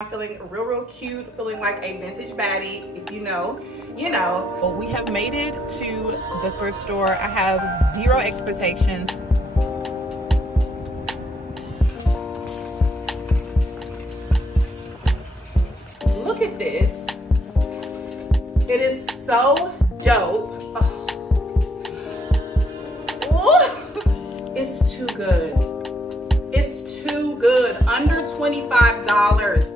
I'm feeling real cute, feeling like a vintage baddie. If you know, you know. Well, we have made it to the thrift store. I have zero expectations. Look at this. It is so dope. Oh. It's too good. It's too good. Under $25.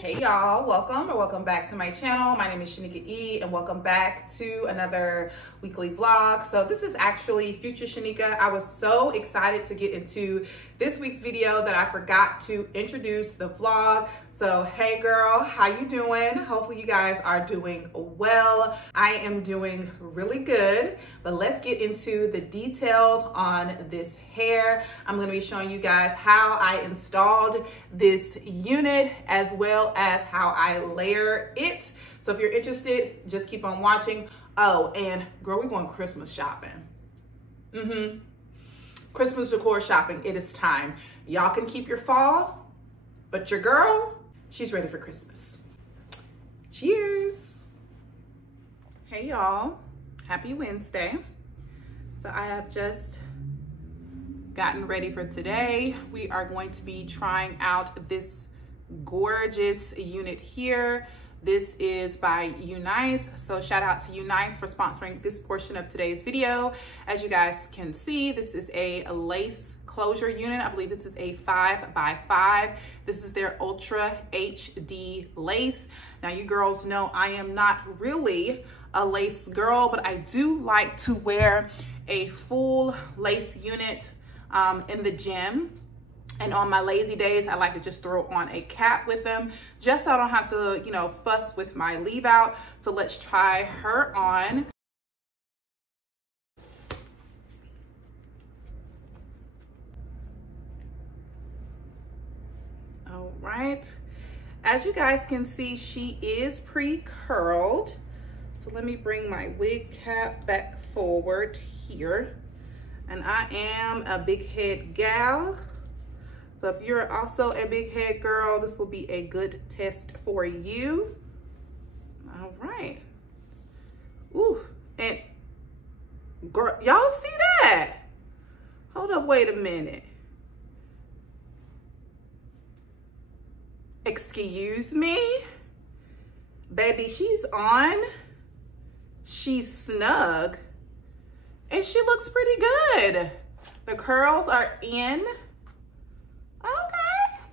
Hey y'all, welcome back to my channel. My name is NewHD and welcome back to another weekly vlog. So this is actually future Shanika. I was so excited to get into this week's video that I forgot to introduce the vlog. So hey girl, how you doing? Hopefully you guys are doing well. I am doing really good, but let's get into the details on this hair. I'm going to be showing you guys how I installed this unit as well as how I layer it. So if you're interested, just keep on watching. Oh, and girl, we're going Christmas shopping. Christmas decor shopping. It is time. Y'all can keep your fall, but your girl, she's ready for Christmas. Cheers. Hey y'all, happy Wednesday. So I have just gotten ready for today. We are going to be trying out this gorgeous unit here. This is by UNice. So shout out to UNice for sponsoring this portion of today's video. As you guys can see, this is a lace closure unit. I believe this is a 5x5. This is their Ultra HD lace. Now you girls know I am not really a lace girl, but I do like to wear a full lace unit in the gym. And on my lazy days, I like to just throw on a cap with them just so I don't have to, you know, fuss with my leave out. So let's try her on. All right. As you guys can see, she is pre-curled. So let me bring my wig cap back forward here. And I am a big head gal. So if you're also a big head girl, this will be a good test for you. All right. Ooh, and girl, y'all see that? Hold up, wait a minute. Excuse me? Baby, she's on. She's snug. And she looks pretty good. The curls are in. Okay.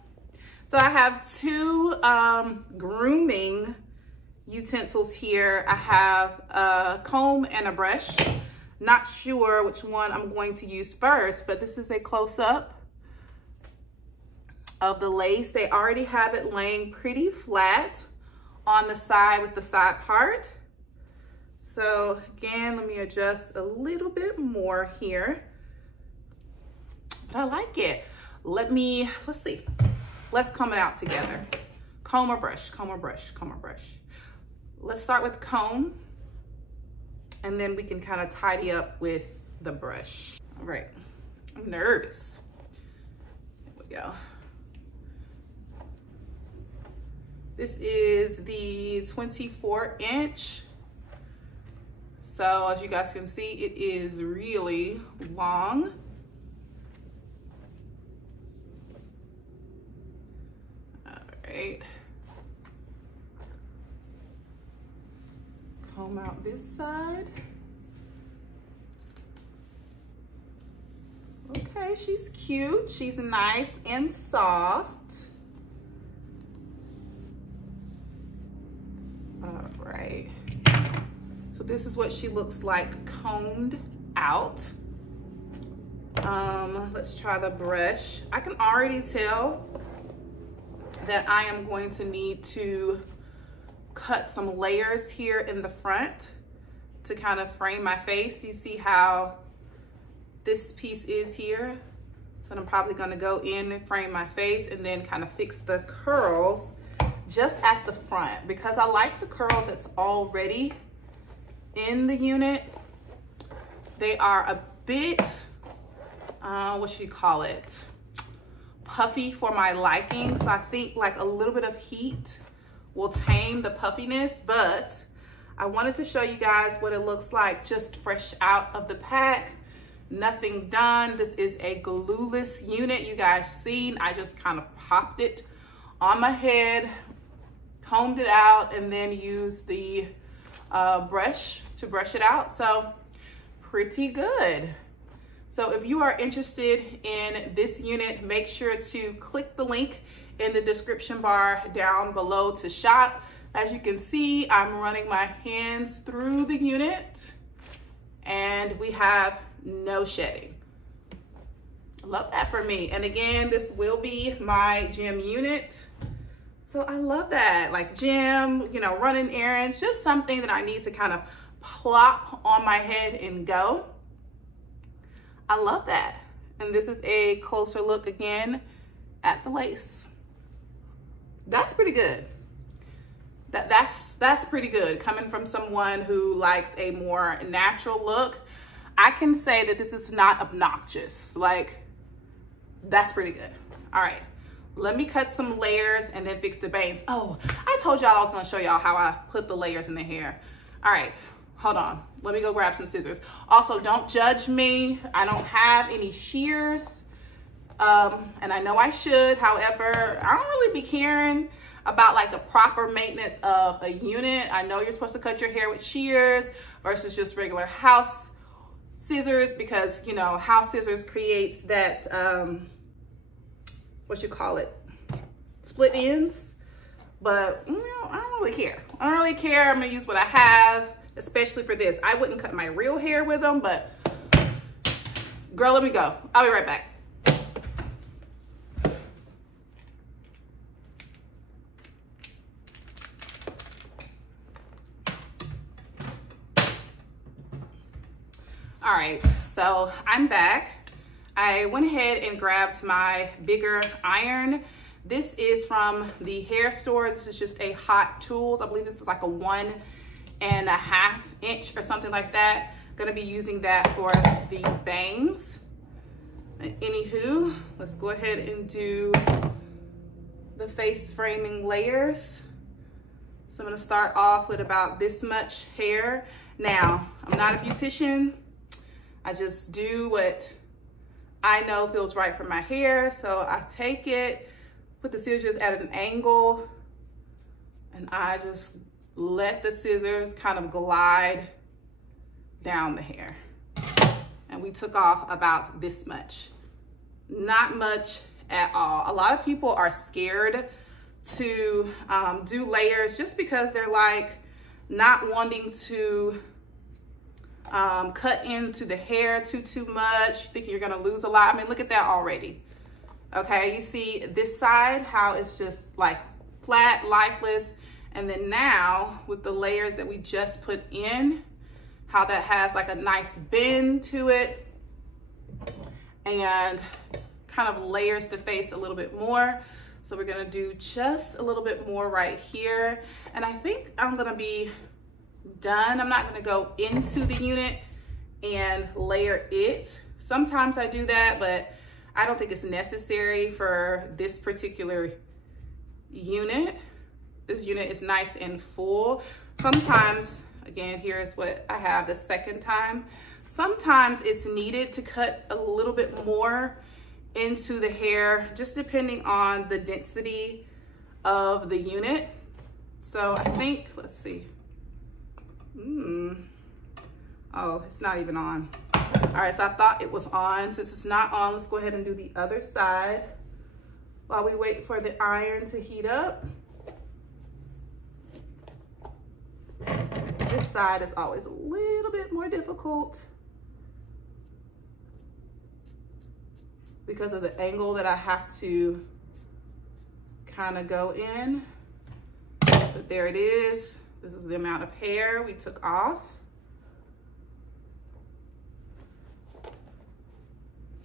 So I have two grooming utensils here. I have a comb and a brush. Not sure which one I'm going to use first, but this is a close-up of the lace. They already have it laying pretty flat on the side with the side part. So again, let me adjust a little bit more here. But I like it. Let's see. Let's comb it out together. Comb or brush, comb or brush, comb or brush. Let's start with comb, and then we can kind of tidy up with the brush. All right, I'm nervous. Here we go. This is the 24-inch. So as you guys can see, it is really long. All right. Comb out this side. Okay, she's cute. She's nice and soft. All right. So this is what she looks like combed out. Let's try the brush. I can already tell that I am going to need to cut some layers here in the front to kind of frame my face. You see how this piece is here? So I'm probably gonna go in and frame my face and then kind of fix the curls just at the front, because I like the curls that's already in the unit. They are a bit, what should you call it? Puffy for my liking. So I think like a little bit of heat will tame the puffiness, but I wanted to show you guys what it looks like just fresh out of the pack. Nothing done. This is a glueless unit. You guys seen, I just kind of popped it on my head, combed it out, and then used the brush to brush it out. So pretty good. So if you are interested in this unit, make sure to click the link in the description bar down below to shop. As you can see, I'm running my hands through the unit and we have no shedding. Love that for me. And again, this will be my gym unit. So I love that, like gym, you know, running errands, just something that I need to kind of plop on my head and go. I love that. And this is a closer look again at the lace. That's pretty good. That's pretty good. Coming from someone who likes a more natural look, I can say that this is not obnoxious. Like, that's pretty good. All right, let me cut some layers and then fix the bangs. Oh, I told y'all I was gonna show y'all how I put the layers in the hair. All right, hold on. Let me go grab some scissors. Also, don't judge me. I don't have any shears. And I know I should. However, I don't really be caring about like the proper maintenance of a unit. I know you're supposed to cut your hair with shears versus just regular house scissors, because you know house scissors creates that what you call it, split ends. But you know, I don't really care. I don't really care. I'm gonna use what I have, especially for this. I wouldn't cut my real hair with them, but girl, let me go. I'll be right back. All right, so I'm back. I went ahead and grabbed my bigger iron. This is from the hair store. This is just a Hot Tools. I believe this is like a 1.5 inch or something like that. Gonna be using that for the bangs. Anywho, let's go ahead and do the face framing layers. So I'm gonna start off with about this much hair. Now, I'm not a beautician. I just do what I know feels right for my hair. So I take it, put the scissors at an angle, and I just let the scissors kind of glide down the hair. And we took off about this much. Not much at all. A lot of people are scared to do layers just because they're like not wanting to cut into the hair too much, thinking you're gonna lose a lot. I mean, look at that already. Okay, you see this side, how it's just like flat, lifeless, And then now with the layers that we just put in, how that has like a nice bend to it and kind of layers the face a little bit more. So we're gonna do just a little bit more right here. And I think I'm gonna be done. I'm not gonna go into the unit and layer it. Sometimes I do that, but I don't think it's necessary for this particular unit. This unit is nice and full. Sometimes, again, here's what I have the second time. Sometimes it's needed to cut a little bit more into the hair, just depending on the density of the unit. So I think, let's see. Oh, it's not even on. All right, so I thought it was on. Since it's not on, let's go ahead and do the other side while we wait for the iron to heat up. This side is always a little bit more difficult because of the angle that I have to kind of go in. But there it is. This is the amount of hair we took off.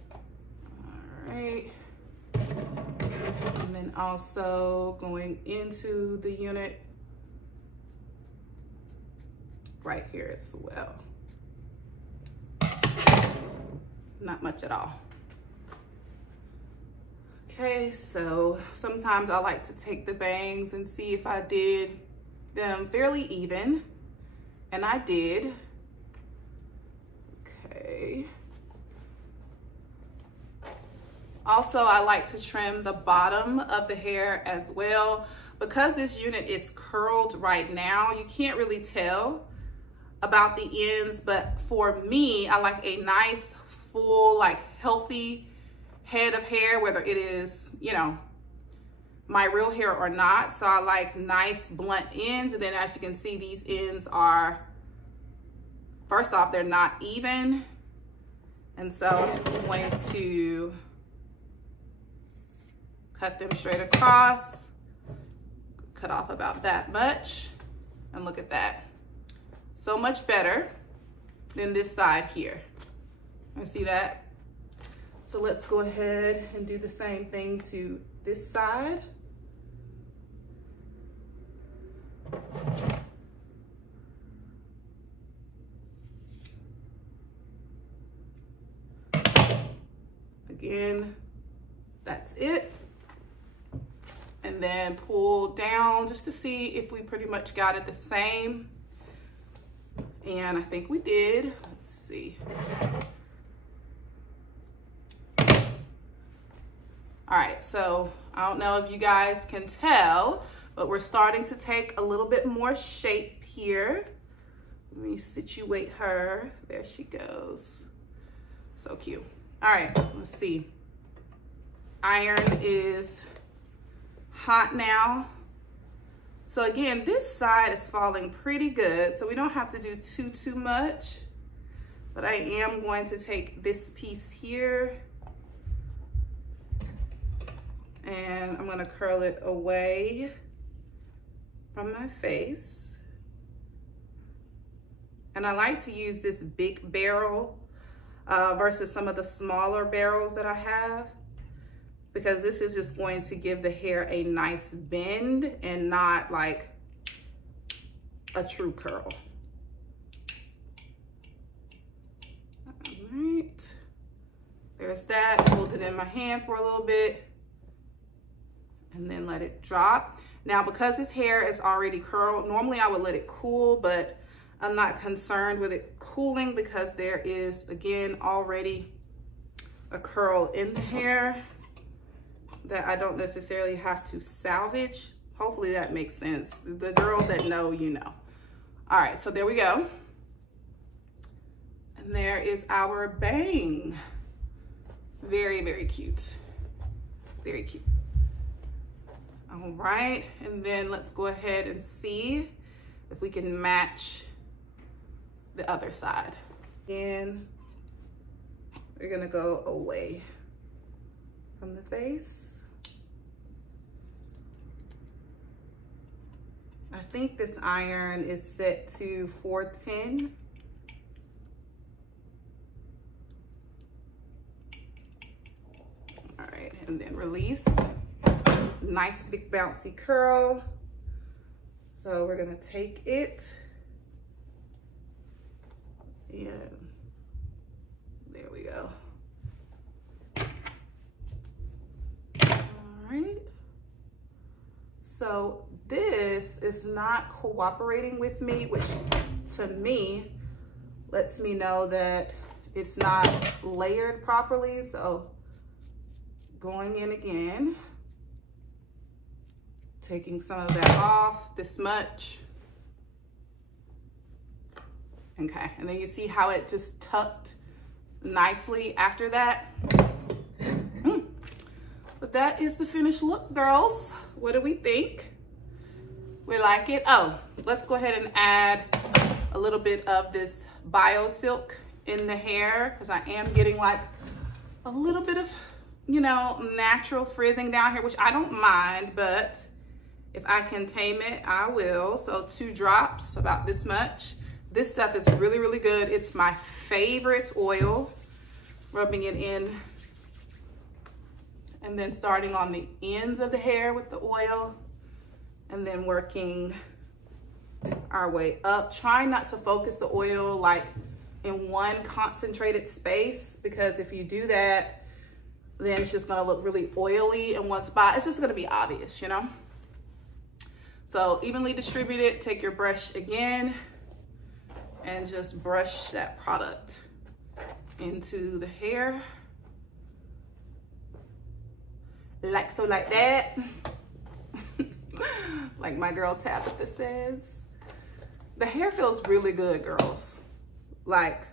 All right. And then also going into the unit right here as well. Not much at all. Okay, so sometimes I like to take the bangs and see if I did them fairly even, and I did. Okay. Also, I like to trim the bottom of the hair as well. Because this unit is curled right now, you can't really tell about the ends, but for me, I like a nice, full, like healthy head of hair, whether it is, you know, my real hair or not. So I like nice blunt ends. And then as you can see, these ends are, first off, they're not even. And so I'm just going to cut them straight across, cut off about that much. And look at that. So much better than this side here. You see that? So let's go ahead and do the same thing to this side. Again, that's it. And then pull down just to see if we pretty much got it the same. And I think we did. Let's see. All right, so I don't know if you guys can tell, but we're starting to take a little bit more shape here. Let me situate her. There she goes. So cute. All right, let's see. Iron is hot now. So again, this side is falling pretty good, so we don't have to do too much, but I am going to take this piece here and I'm gonna curl it away from my face. And I like to use this big barrel versus some of the smaller barrels that I have, because this is just going to give the hair a nice bend and not like a true curl. All right, there's that. Hold it in my hand for a little bit and then let it drop. Now, because this hair is already curled, normally I would let it cool, but I'm not concerned with it cooling because there is, again, already a curl in the hair that I don't necessarily have to salvage. Hopefully that makes sense. The girls that know, you know. All right, so there we go. And there is our bang. Very, very cute. Very cute. All right, and then let's go ahead and see if we can match the other side. And we're gonna go away from the face. I think this iron is set to 410. All right, and then release. Nice big bouncy curl. So we're gonna take it and there we go. All right. So this is not cooperating with me, which to me lets me know that it's not layered properly. So going in again, taking some of that off, this much. Okay, and then you see how it just tucked nicely after that. But that is the finished look, girls. What do we think? We like it. Oh, let's go ahead and add a little bit of this bio silk in the hair, because I am getting like a little bit of, you know, natural frizzing down here, which I don't mind, but if I can tame it, I will. So 2 drops, about this much. This stuff is really, really good. It's my favorite oil. Rubbing it in and then starting on the ends of the hair with the oil and then working our way up. Trying not to focus the oil like in one concentrated space, because if you do that, then it's just gonna look really oily in one spot. It's just gonna be obvious, you know? So evenly distribute it, take your brush again, and just brush that product into the hair. Like so, like that. Like my girl Tabitha says. The hair feels really good, girls. Like,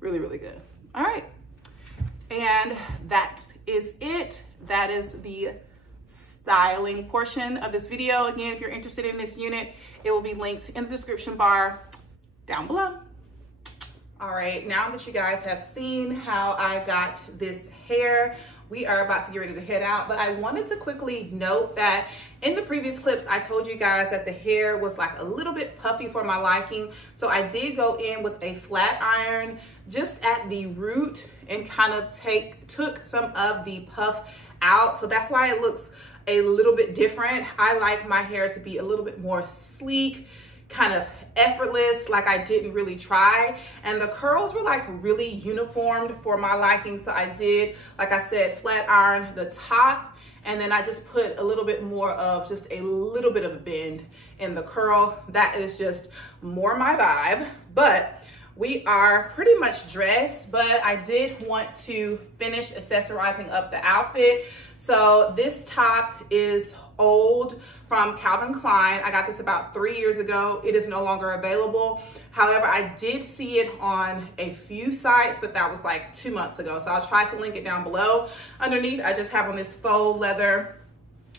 really, really good. All right. And that is it. That is the styling portion of this video. Again, if you're interested in this unit, it will be linked in the description bar down below. All right, now that you guys have seen how I got this hair, we are about to get ready to head out, but I wanted to quickly note that in the previous clips, I told you guys that the hair was like a little bit puffy for my liking. So I did go in with a flat iron just at the root and kind of took some of the puff out. So that's why it looks a little bit different. I like my hair to be a little bit more sleek, kind of effortless, like I didn't really try. And the curls were like really uniformed for my liking. So I did, like I said, flat iron the top, and then I just put a little bit more of just a little bit of a bend in the curl. That is just more my vibe. But we are pretty much dressed, but I did want to finish accessorizing up the outfit. So this top is old from Calvin Klein. I got this about 3 years ago. It is no longer available. However, I did see it on a few sites, but that was like 2 months ago. So I'll try to link it down below. Underneath, I just have on this faux leather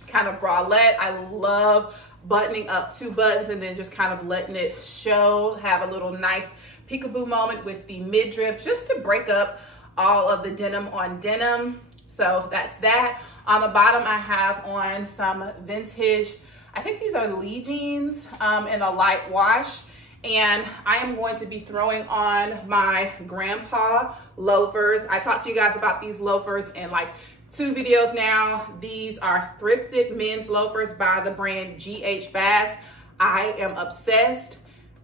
kind of bralette. I love buttoning up 2 buttons and then just kind of letting it show, have a little nice peekaboo moment with the midriff, just to break up all of the denim on denim. So that's that. On the bottom, I have on some vintage, I think these are Lee jeans in a light wash. And I am going to be throwing on my grandpa loafers. I talked to you guys about these loafers in like 2 videos now. These are thrifted men's loafers by the brand GH Bass. I am obsessed.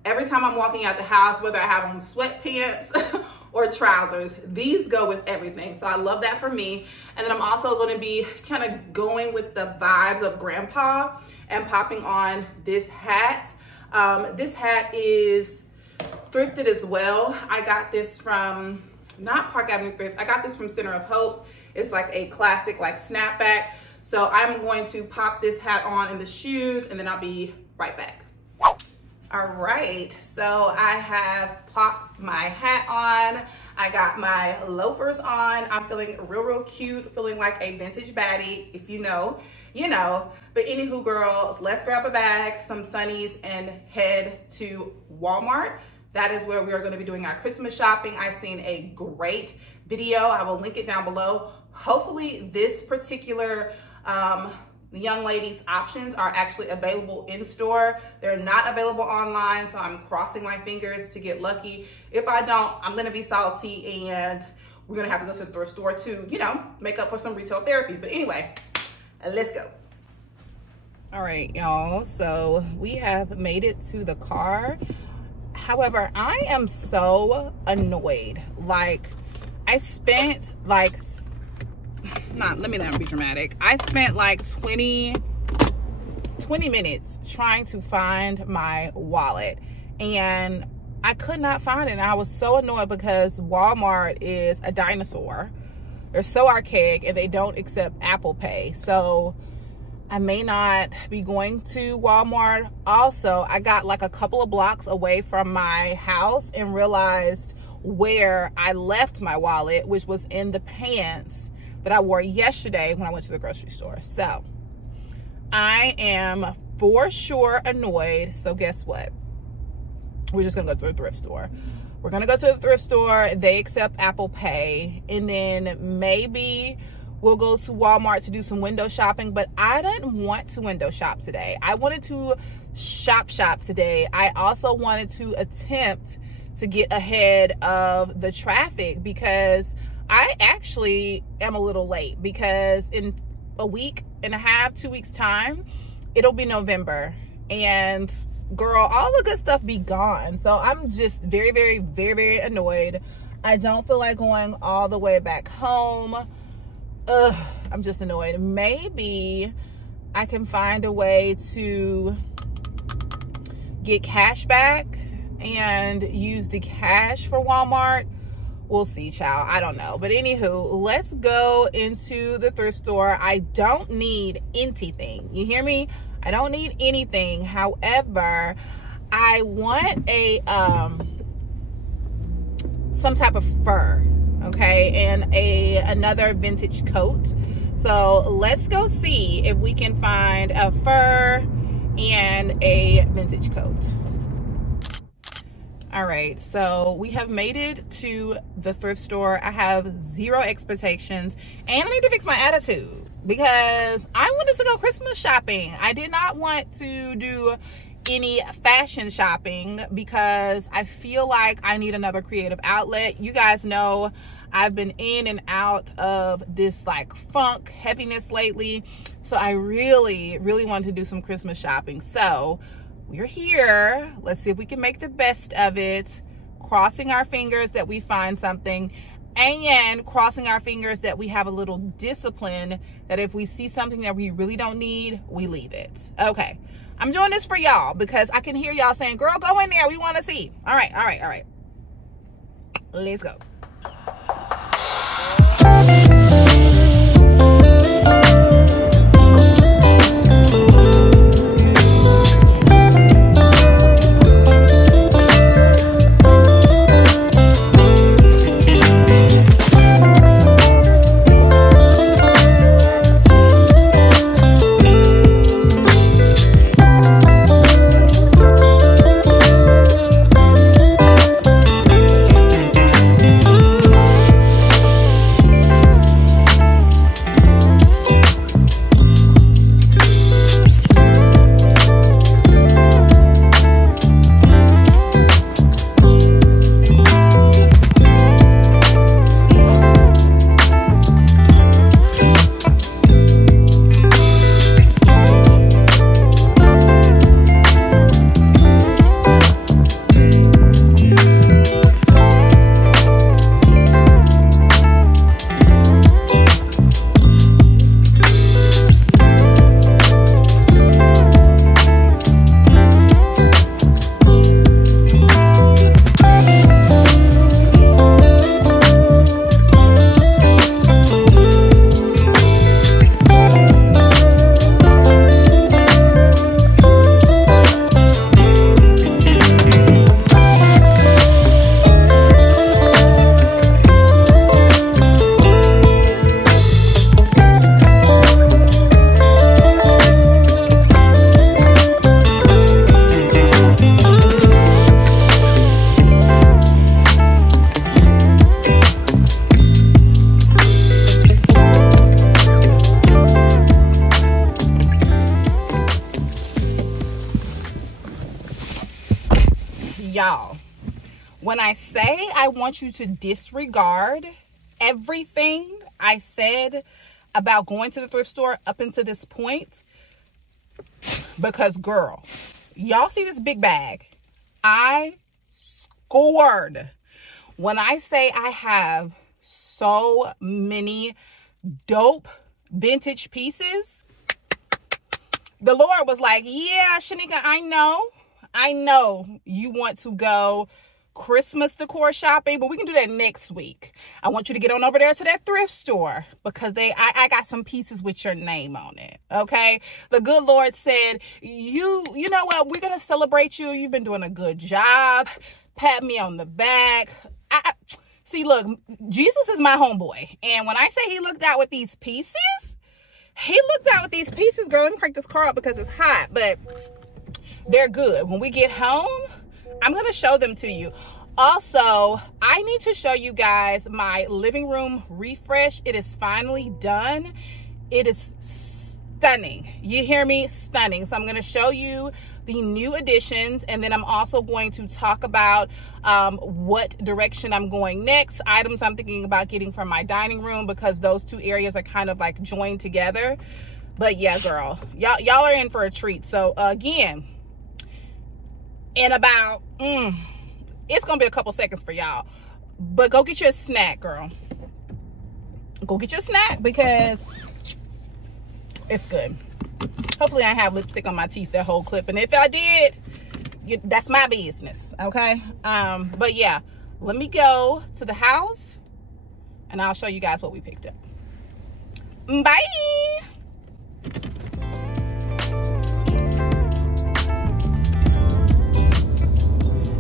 Every time I'm walking out the house, whether I have on sweatpants or trousers, these go with everything. So I love that for me. And then I'm also going to be kind of going with the vibes of grandpa and popping on this hat. This hat is thrifted as well. I got this from, not Park Avenue Thrift, I got this from Center of Hope. It's like a classic like snapback. So I'm going to pop this hat on in the shoes and then I'll be right back. All right, so I have popped my hat on. I got my loafers on. I'm feeling real, real cute, feeling like a vintage baddie. If you know, you know. But anywho, girls, let's grab a bag, some sunnies, and head to Walmart. That is where we are going to be doing our Christmas shopping. I've seen a great video. I will link it down below. Hopefully this particular the young ladies' options are actually available in store. They're not available online, so I'm crossing my fingers to get lucky. If I don't, I'm gonna be salty and we're gonna have to go to the thrift store to, you know, make up for some retail therapy. But anyway, let's go. All right, y'all, so we have made it to the car. However, I am so annoyed. Like, I spent like, let me not be dramatic. I spent like 20 minutes trying to find my wallet and I could not find it. And I was so annoyed because Walmart is a dinosaur. They're so archaic and they don't accept Apple Pay. So I may not be going to Walmart. Also, I got like a couple of blocks away from my house and realized where I left my wallet, which was in the pants that I wore yesterday when I went to the grocery store. So I am for sure annoyed. So guess what? We're just gonna go to the thrift store. We're gonna go to the thrift store. They accept Apple Pay. And then maybe we'll go to Walmart to do some window shopping. But I didn't want to window shop today. I wanted to shop today. I also wanted to attempt to get ahead of the traffic because I actually am a little late, because in a week and a half, 2 weeks time, it'll be November. And girl, all the good stuff be gone. So I'm just very, very, very, very annoyed. I don't feel like going all the way back home. Ugh, I'm just annoyed. Maybe I can find a way to get cash back and use the cash for Walmart. We'll see, child. I don't know. But anywho, let's go into the thrift store. I don't need anything. You hear me? I don't need anything. However, I want a some type of fur, okay, and another vintage coat. So let's go see if we can find a fur and a vintage coat. All right, so we have made it to the thrift store. I have zero expectations and I need to fix my attitude because I wanted to go Christmas shopping. I did not want to do any fashion shopping because I feel like I need another creative outlet. You guys know I've been in and out of this like funk heaviness lately. So I really, really wanted to do some Christmas shopping. So we're here. Let's see if we can make the best of it. Crossing our fingers that we find something, and crossing our fingers that we have a little discipline, that if we see something that we really don't need, we leave it. Okay. I'm doing this for y'all because I can hear y'all saying, girl, go in there. We want to see. All right. All right. All right. Let's go. y'all, when I say I want you to disregard everything I said about going to the thrift store up until this point, because girl, y'all see this big bag? I scored. When I say I have so many dope vintage pieces, the Lord was like, yeah, Shanika, I know you want to go Christmas decor shopping, but we can do that next week. I want you to get on over there to that thrift store because I got some pieces with your name on it. Okay. The good Lord said, you know what? We're going to celebrate you. You've been doing a good job. Pat me on the back. See, look, Jesus is my homeboy. And when I say he looked out with these pieces, girl, let me crank this car up because it's hot, but they're good. When we get home, I'm going to show them to you. Also, I need to show you guys my living room refresh. It is finally done. It is stunning. You hear me? Stunning. So I'm going to show you the new additions, and then I'm also going to talk about what direction I'm going next, items I'm thinking about getting from my dining room, because those two areas are kind of like joined together. But yeah, girl, y'all are in for a treat. So again, in about it's gonna be a couple seconds for y'all, but go get your snack, girl. Go get your snack because it's good. Hopefully I have lipstick on my teeth that whole clip, and if I did, that's my business. Okay. But yeah, let me go to the house and I'll show you guys what we picked up. Bye.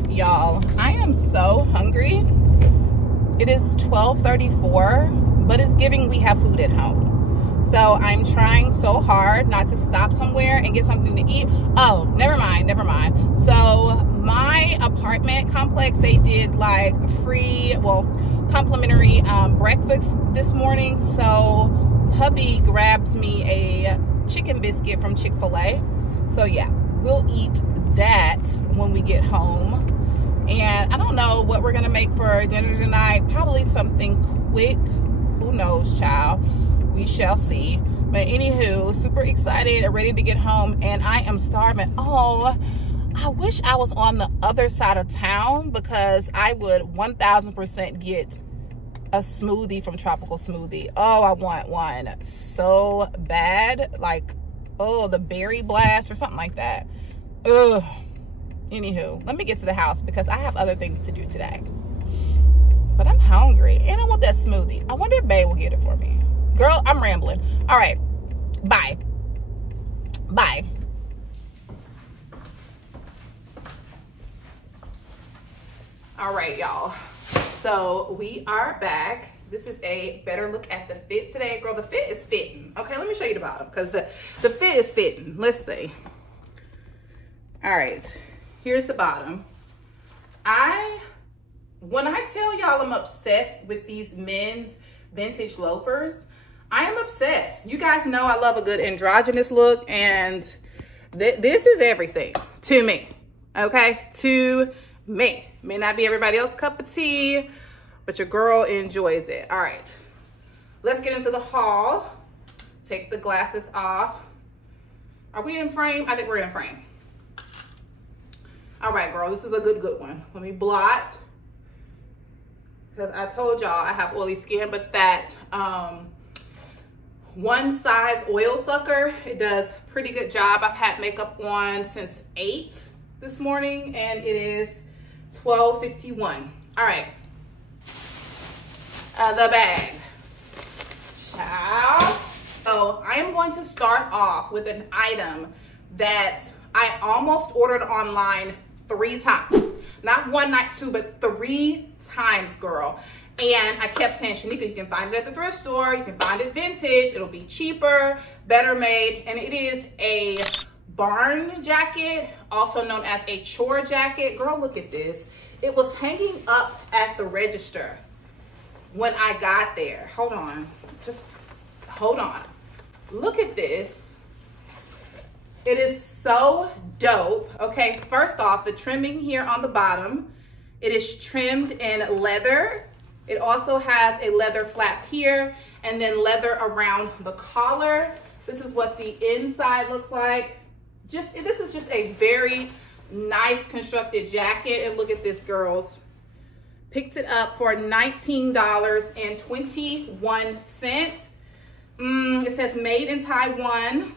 Y'all, I am so hungry. It is 12:34, but it's giving we have food at home. So I'm trying so hard not to stop somewhere and get something to eat. Oh, never mind. So my apartment complex, they did like free, well, complimentary breakfast this morning. So hubby grabs me a chicken biscuit from Chick-fil-A. So yeah, we'll eat that when we get home. And I don't know what we're gonna make for dinner tonight. Probably something quick. Who knows, child? We shall see. But anywho, super excited and ready to get home, and I am starving. Oh, I wish I was on the other side of town because I would 1000% get a smoothie from Tropical Smoothie. Oh, I want one so bad. Like, oh, the berry blast or something like that. Ugh. Anywho, let me get to the house because I have other things to do today. But I'm hungry and I want that smoothie. I wonder if Bae will get it for me. Girl, I'm rambling. All right. Bye. Bye. All right, y'all. So we are back. This is a better look at the fit today. Girl, the fit is fitting. Okay, let me show you the bottom because the fit is fitting. Let's see. All right. Here's the bottom. When I tell y'all I'm obsessed with these men's vintage loafers, I am obsessed. You guys know I love a good androgynous look, and this is everything to me, okay? To me. May not be everybody else's cup of tea, but your girl enjoys it. All right, let's get into the haul. Take the glasses off. Are we in frame? I think we're in frame. All right, girl, this is a good one. Let me blot, because I told y'all I have oily skin, but that One Size oil sucker, it does pretty good job. I've had makeup on since 8 this morning, and it is 12:51. All right, the bag. Ciao. So I am going to start off with an item that I almost ordered online 3 times. Not 1, not 2, but 3 times, girl. And I kept saying, Shanika, you can find it at the thrift store. You can find it vintage. It'll be cheaper, better made. And it is a barn jacket, also known as a chore jacket. Girl, look at this. It was hanging up at the register when I got there. Hold on. Just hold on. Look at this. It is so dope. Okay, first off, the trimming here on the bottom, it is trimmed in leather. It also has a leather flap here and then leather around the collar. This is what the inside looks like. This is just a very nice constructed jacket. And look at this, girls. Picked it up for $19.21. It says made in Taiwan,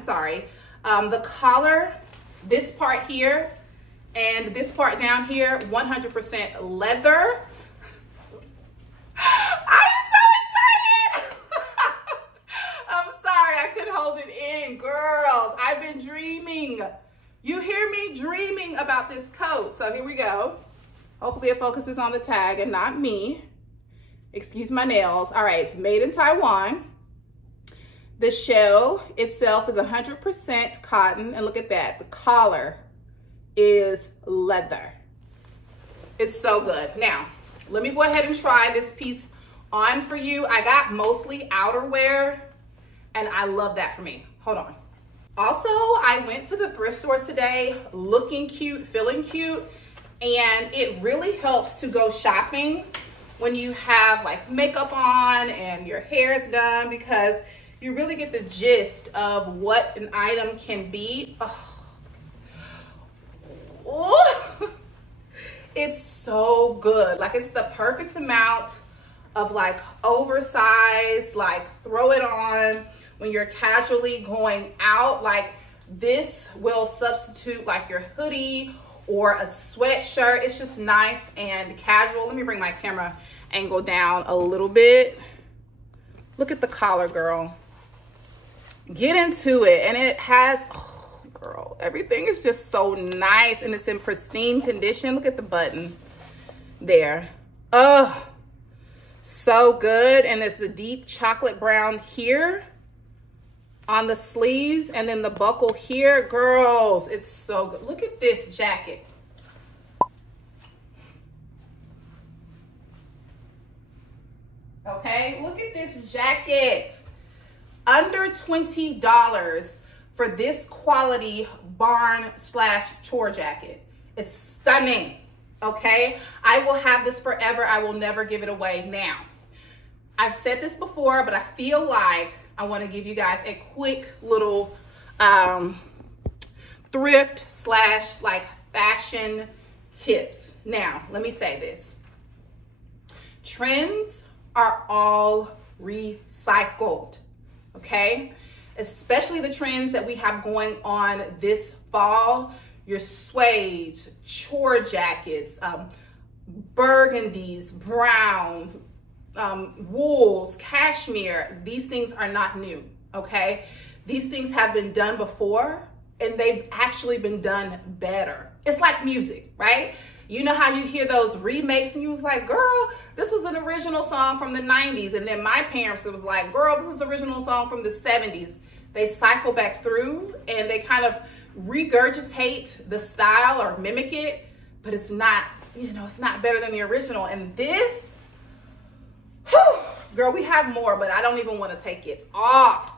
sorry. The collar, this part here and this part down here, 100% leather. I'm so excited. I'm sorry, I couldn't hold it in. Girls, I've been dreaming. You hear me? Dreaming about this coat. So here we go. Hopefully it focuses on the tag and not me. Excuse my nails. All right, made in Taiwan. The shell itself is 100% cotton, and look at that. The collar is leather. It's so good. Now, let me go ahead and try this piece on for you. I got mostly outerwear, and I love that for me. Hold on. Also, I went to the thrift store today looking cute, feeling cute, and it really helps to go shopping when you have like makeup on and your hair is done, because you really get the gist of what an item can be. Oh. It's so good. Like, it's the perfect amount of like oversized, like throw it on when you're casually going out. Like, this will substitute like your hoodie or a sweatshirt. It's just nice and casual. Let me bring my camera angle down a little bit. Look at the collar, girl. Get into it. And it has, oh girl, everything is just so nice and it's in pristine condition. Look at the button there. Oh, so good. And it's the deep chocolate brown here on the sleeves, and then the buckle here. Girls, it's so good. Look at this jacket. Okay, look at this jacket. Under $20 for this quality barn/chore jacket. It's stunning, okay? I will have this forever. I will never give it away. Now, I've said this before, but I feel like I want to give you guys a quick little thrift/ like fashion tips. Now, let me say this. Trends are all recycled, okay? Especially the trends that we have going on this fall. Your suedes, chore jackets, burgundies, browns, wools, cashmere. These things are not new, okay? These things have been done before, and they've actually been done better. It's like music, right? You know how you hear those remakes and you was like, girl, this was an original song from the 90s. And then my parents was like, girl, this is an original song from the 70s. They cycle back through and they kind of regurgitate the style or mimic it, but it's not, you know, it's not better than the original. And this, whew, girl, we have more, but I don't even want to take it off.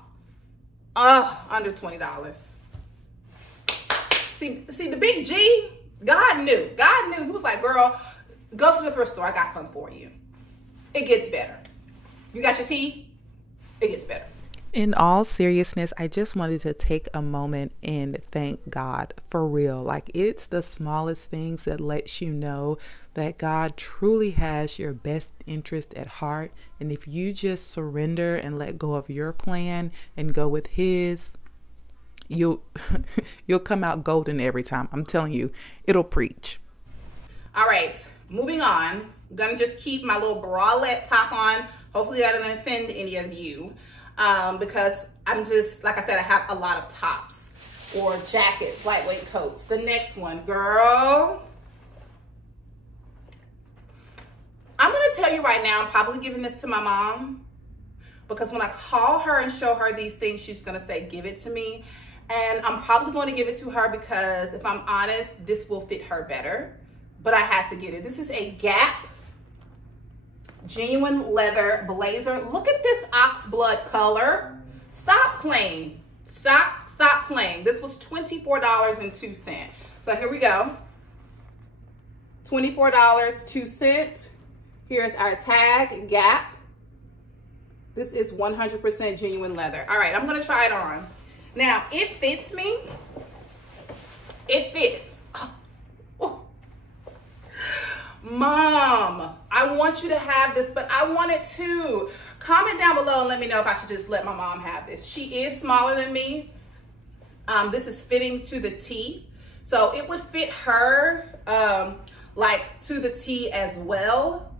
Under $20. See the big G, God knew. God knew. He was like, girl, go to the thrift store. I got something for you. It gets better. You got your tea? It gets better. In all seriousness, I just wanted to take a moment and thank God for real. Like, it's the smallest things that lets you know that God truly has your best interest at heart. And if you just surrender and let go of your plan and go with His, you'll come out golden every time. I'm telling you, it'll preach. All right, moving on. I'm gonna just keep my little bralette top on. Hopefully that doesn't offend any of you, because I'm just, like I said, I have a lot of tops or jackets, lightweight coats. The next one, girl. I'm gonna tell you right now, I'm probably giving this to my mom, because when I call her and show her these things, she's gonna say, give it to me. And I'm probably going to give it to her because, if I'm honest, this will fit her better. But I had to get it. This is a Gap genuine leather blazer. Look at this ox blood color. Stop playing. Stop Stop playing. This was $24.02. So here we go. $24.02. Here's our tag, Gap. This is 100% genuine leather. All right, I'm gonna try it on. Now, it fits me. It fits. Oh. Mom, I want you to have this, but I want it too. Comment down below and let me know if I should just let my mom have this. She is smaller than me. This is fitting to the T. So it would fit her like to the T as well,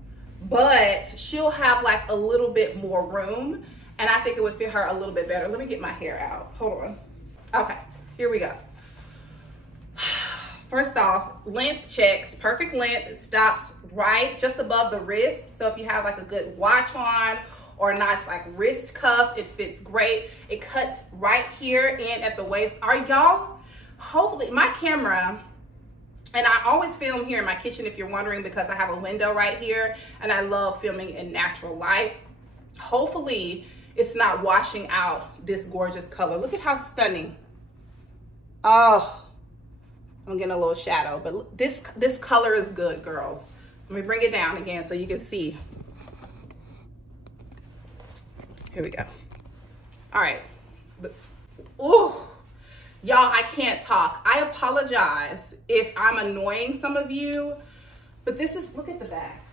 but she'll have like a little bit more room, and I think it would fit her a little bit better. Let me get my hair out. Hold on. Okay, here we go. First off, length checks, perfect length. It stops right just above the wrist. So if you have like a good watch on or a nice like wrist cuff, it fits great. It cuts right here in at the waist. Are y'all, hopefully, my camera, and I always film here in my kitchen if you're wondering, because I have a window right here and I love filming in natural light. Hopefully it's not washing out this gorgeous color. Look at how stunning. Oh, I'm getting a little shadow, but this color is good, girls. Let me bring it down again so you can see. Here we go. All right. Ooh, y'all, I can't talk. I apologize if I'm annoying some of you, but this is, look at the back.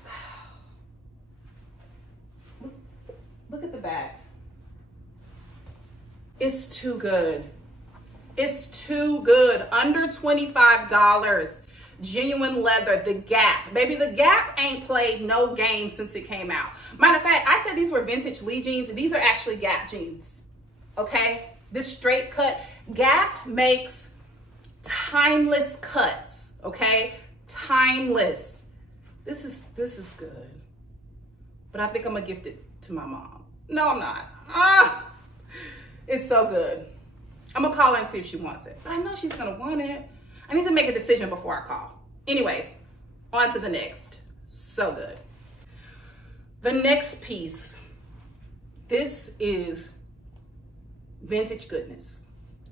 Look at the back. It's too good. It's too good. Under $25. Genuine leather, the Gap. Baby, the Gap ain't played no game since it came out. Matter of fact, I said these were vintage Lee jeans. These are actually Gap jeans, okay? This straight cut. Gap makes timeless cuts, okay? Timeless. This is good. But I think I'm gonna gift it to my mom. No, I'm not. It's so good. I'm gonna call her and see if she wants it. But I know she's gonna want it. I need to make a decision before I call. Anyways, on to the next. So good. The next piece. This is vintage goodness.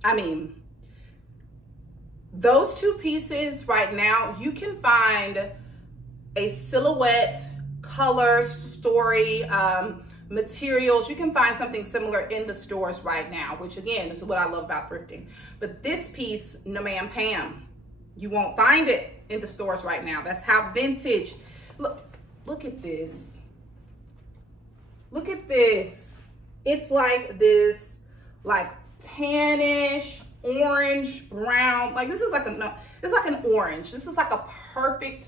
I mean, those two pieces right now, you can find a silhouette, color, story, materials. You can find something similar in the stores right now, which again, this is what I love about thrifting. But this piece, no ma'am, Pam, you won't find it in the stores right now. That's how vintage. Look at this. Look at this. It's like this, like tannish, orange, brown. Like this is like it's like an orange. This is like a perfect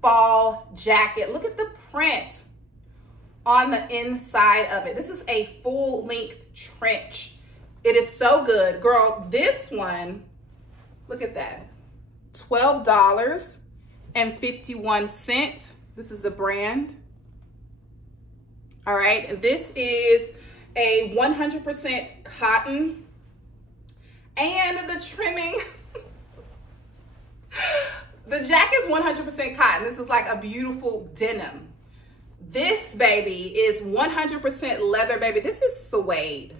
fall jacket. Look at the print on the inside of it. This is a full length trench. It is so good. Girl, this one, look at that. $12.51. This is the brand. All right, this is a 100% cotton, and the trimming, the jacket is 100% cotton. This is like a beautiful denim. This baby is 100% leather, baby. This is suede.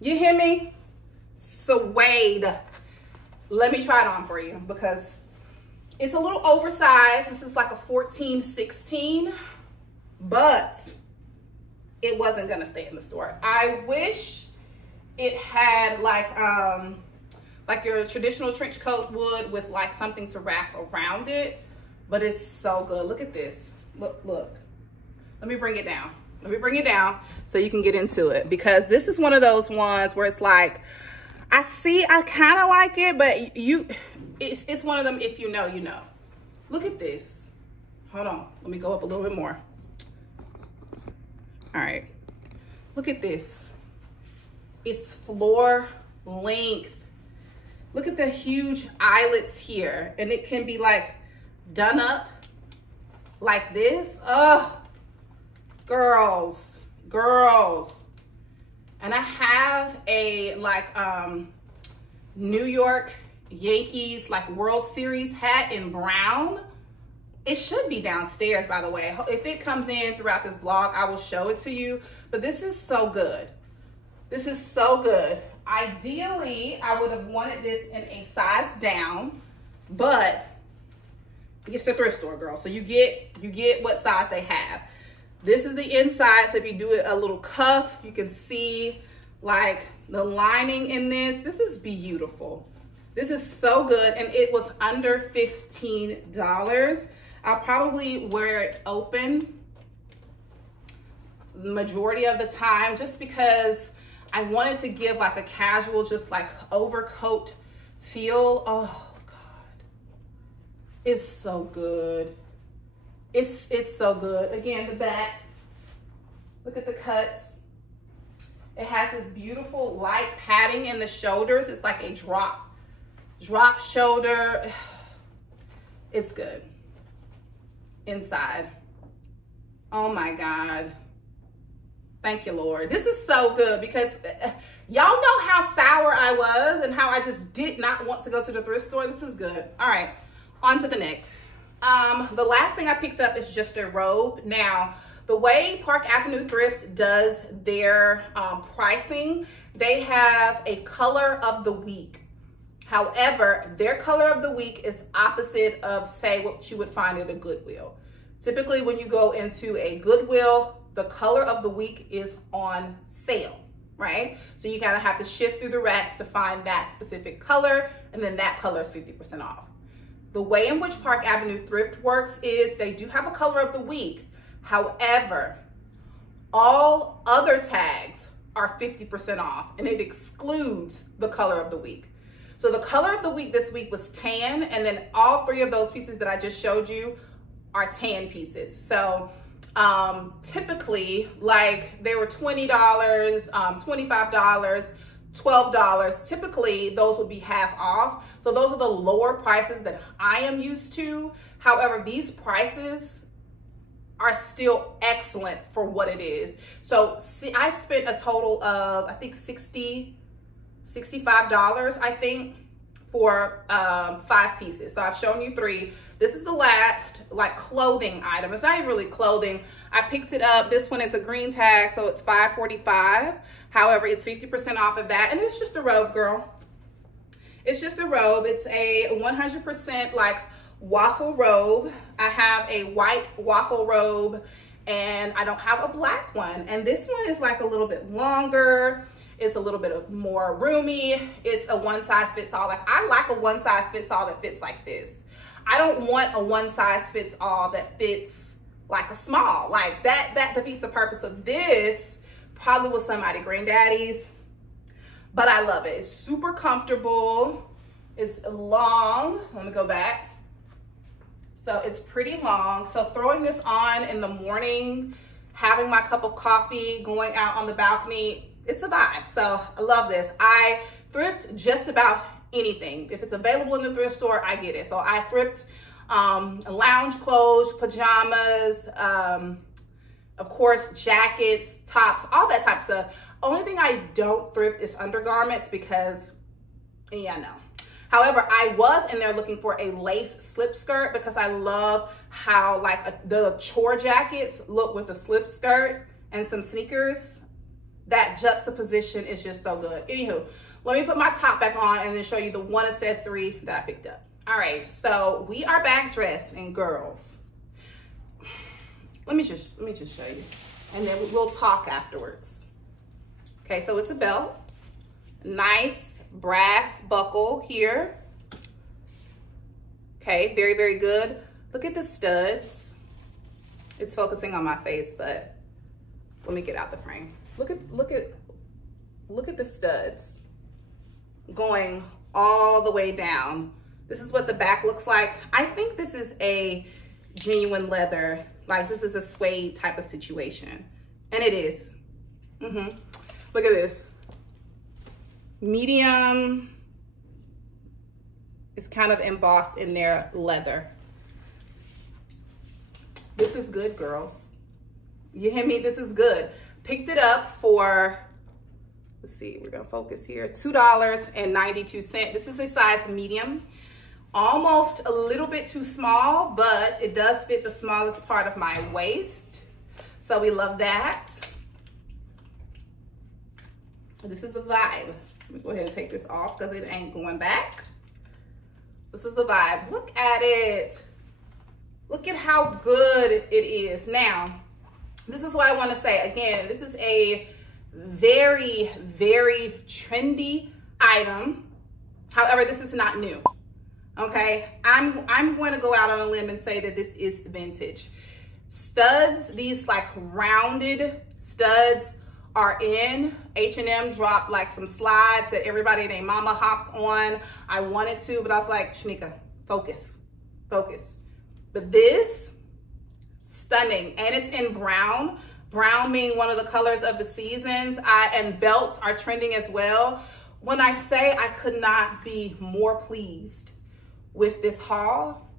You hear me? Suede. Let me try it on for you because it's a little oversized. This is like a 14, 16, but it wasn't gonna stay in the store. I wish it had like your traditional trench coat would, with like something to wrap around it, but it's so good. Look at this. Look. Let me bring it down. Let me bring it down so you can get into it, because this is one of those ones where it's like, I kind of like it, but it's one of them, if you know, you know. Look at this. Hold on. Let me go up a little bit more. All right. Look at this. It's floor length. Look at the huge eyelets here. And it can be like done up like this. Oh, girls. And I have a like New York Yankees like World Series hat in brown. It should be downstairs, by the way. If it comes in throughout this vlog, I will show it to you. But this is so good. This is so good. Ideally, I would have wanted this in a size down, but it's the thrift store, girl. So you get what size they have. This is the inside. So if you do it a little cuff, you can see like the lining in this. This is beautiful. This is so good, and it was under $15. I'll probably wear it open the majority of the time just because I wanted to give like a casual, just like overcoat feel. Oh God, it's so good. It's so good. Again, the back, look at the cuts. It has this beautiful light padding in the shoulders. It's like a drop shoulder. It's good. Inside, oh my God, thank you, Lord. This is so good because y'all know how sour I was and how I just did not want to go to the thrift store. This is good. All right, on to the next. The last thing I picked up is just a robe. Now, the way Park Avenue Thrift does their pricing, they have a color of the week. However, their color of the week is opposite of, say, what you would find at a Goodwill. Typically, when you go into a Goodwill, the color of the week is on sale, right? So you kind of have to shift through the racks to find that specific color, and then that color is 50% off. The way in which Park Avenue Thrift works is they do have a color of the week. However, all other tags are 50% off, and it excludes the color of the week. So the color of the week this week was tan, and then all three of those pieces that I just showed you are tan pieces. So typically, like, they were $20, $25, $12. Typically, those would be half off. So those are the lower prices that I am used to. However, these prices are still excellent for what it is. So see, I spent a total of, I think, $65, I think, for 5 pieces. So I've shown you 3. This is the last, like, clothing item. It's not even really clothing. I picked it up. This one is a green tag, so it's $5.45. However, it's 50% off of that, and it's just a robe, girl. It's just a robe. It's a 100% like waffle robe. I have a white waffle robe, and I don't have a black one. And this one is like a little bit longer. It's a little bit more roomy. It's a one-size-fits-all. Like, I like a one-size-fits-all that fits like this. I don't want a one-size-fits-all that fits like a small. Like, that defeats the purpose of this. Probably with somebody granddaddy's, but I love it. It's super comfortable. It's long. Let me go back. So it's pretty long. So throwing this on in the morning, having my cup of coffee, going out on the balcony, it's a vibe. So I love this. I thrift just about anything. If it's available in the thrift store, I get it. So I thrift lounge clothes, pajamas, of course, jackets, tops, all that type of stuff. Only thing I don't thrift is undergarments because, yeah, no. However, I was in there looking for a lace slip skirt because I love how, like, the chore jackets look with a slip skirt and some sneakers. That juxtaposition is just so good. Anywho, let me put my top back on and then show you the one accessory that I picked up. All right, so we are back dressed, and girls, let me just show you, and then we'll talk afterwards. Okay, so it's a belt, nice brass buckle here. Okay, very, very good. Look at the studs. It's focusing on my face, but let me get out the frame. Look at the studs going all the way down. This is what the back looks like. I think this is a genuine leather. Like, this is a suede type of situation. And it is. Look at this. Medium. It's kind of embossed in their leather. This is good, girls. You hear me? This is good. Picked it up for, let's see, we're gonna focus here, $2.92. This is a size medium. Almost a little bit too small, but it does fit the smallest part of my waist. So we love that. This is the vibe. Let me go ahead and take this off because it ain't going back. This is the vibe. Look at it. Look at how good it is. Now, this is what I want to say. Again, this is a very, very trendy item. However, this is not new. Okay, I'm going to go out on a limb and say that this is vintage. Studs, these like rounded studs are in. H&M dropped like some slides that everybody and their mama hopped on. I wanted to, but I was like, Shanika, focus, focus. But this, stunning, and it's in brown. Brown being one of the colors of the seasons, and belts are trending as well. When I say I could not be more pleased with this haul,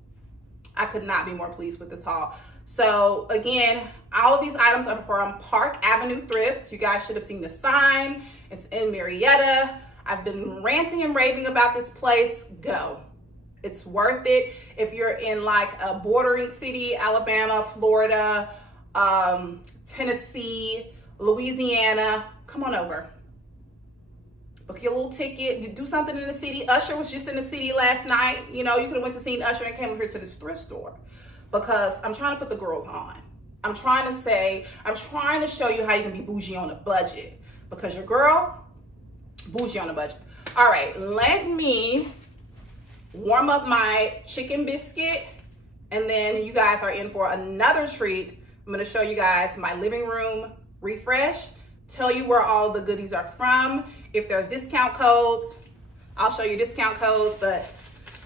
I could not be more pleased with this haul. So again, all of these items are from Park Avenue Thrift. You guys should have seen the sign. It's in Marietta. I've been ranting and raving about this place. Go. It's worth it. If you're in like a bordering city, Alabama, Florida, Tennessee, Louisiana, come on over. Book your little ticket, do something in the city. Usher was just in the city last night. You know, you could have went to see Usher and came over here to this thrift store, because I'm trying to put the girls on. I'm trying to show you how you can be bougie on a budget, because your girl, bougie on a budget. All right, let me warm up my chicken biscuit, and then you guys are in for another treat. I'm gonna show you guys my living room refresh, tell you where all the goodies are from. If there's discount codes, I'll show you discount codes, but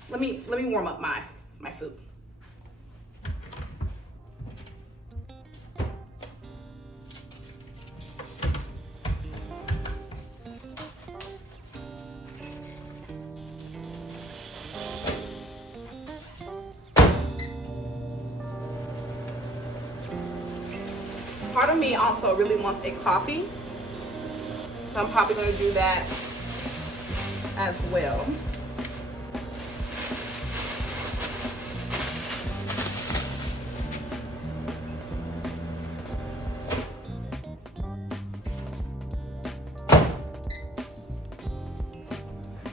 let me warm up my food. Part of me also really wants a coffee, so I'm probably going to do that as well.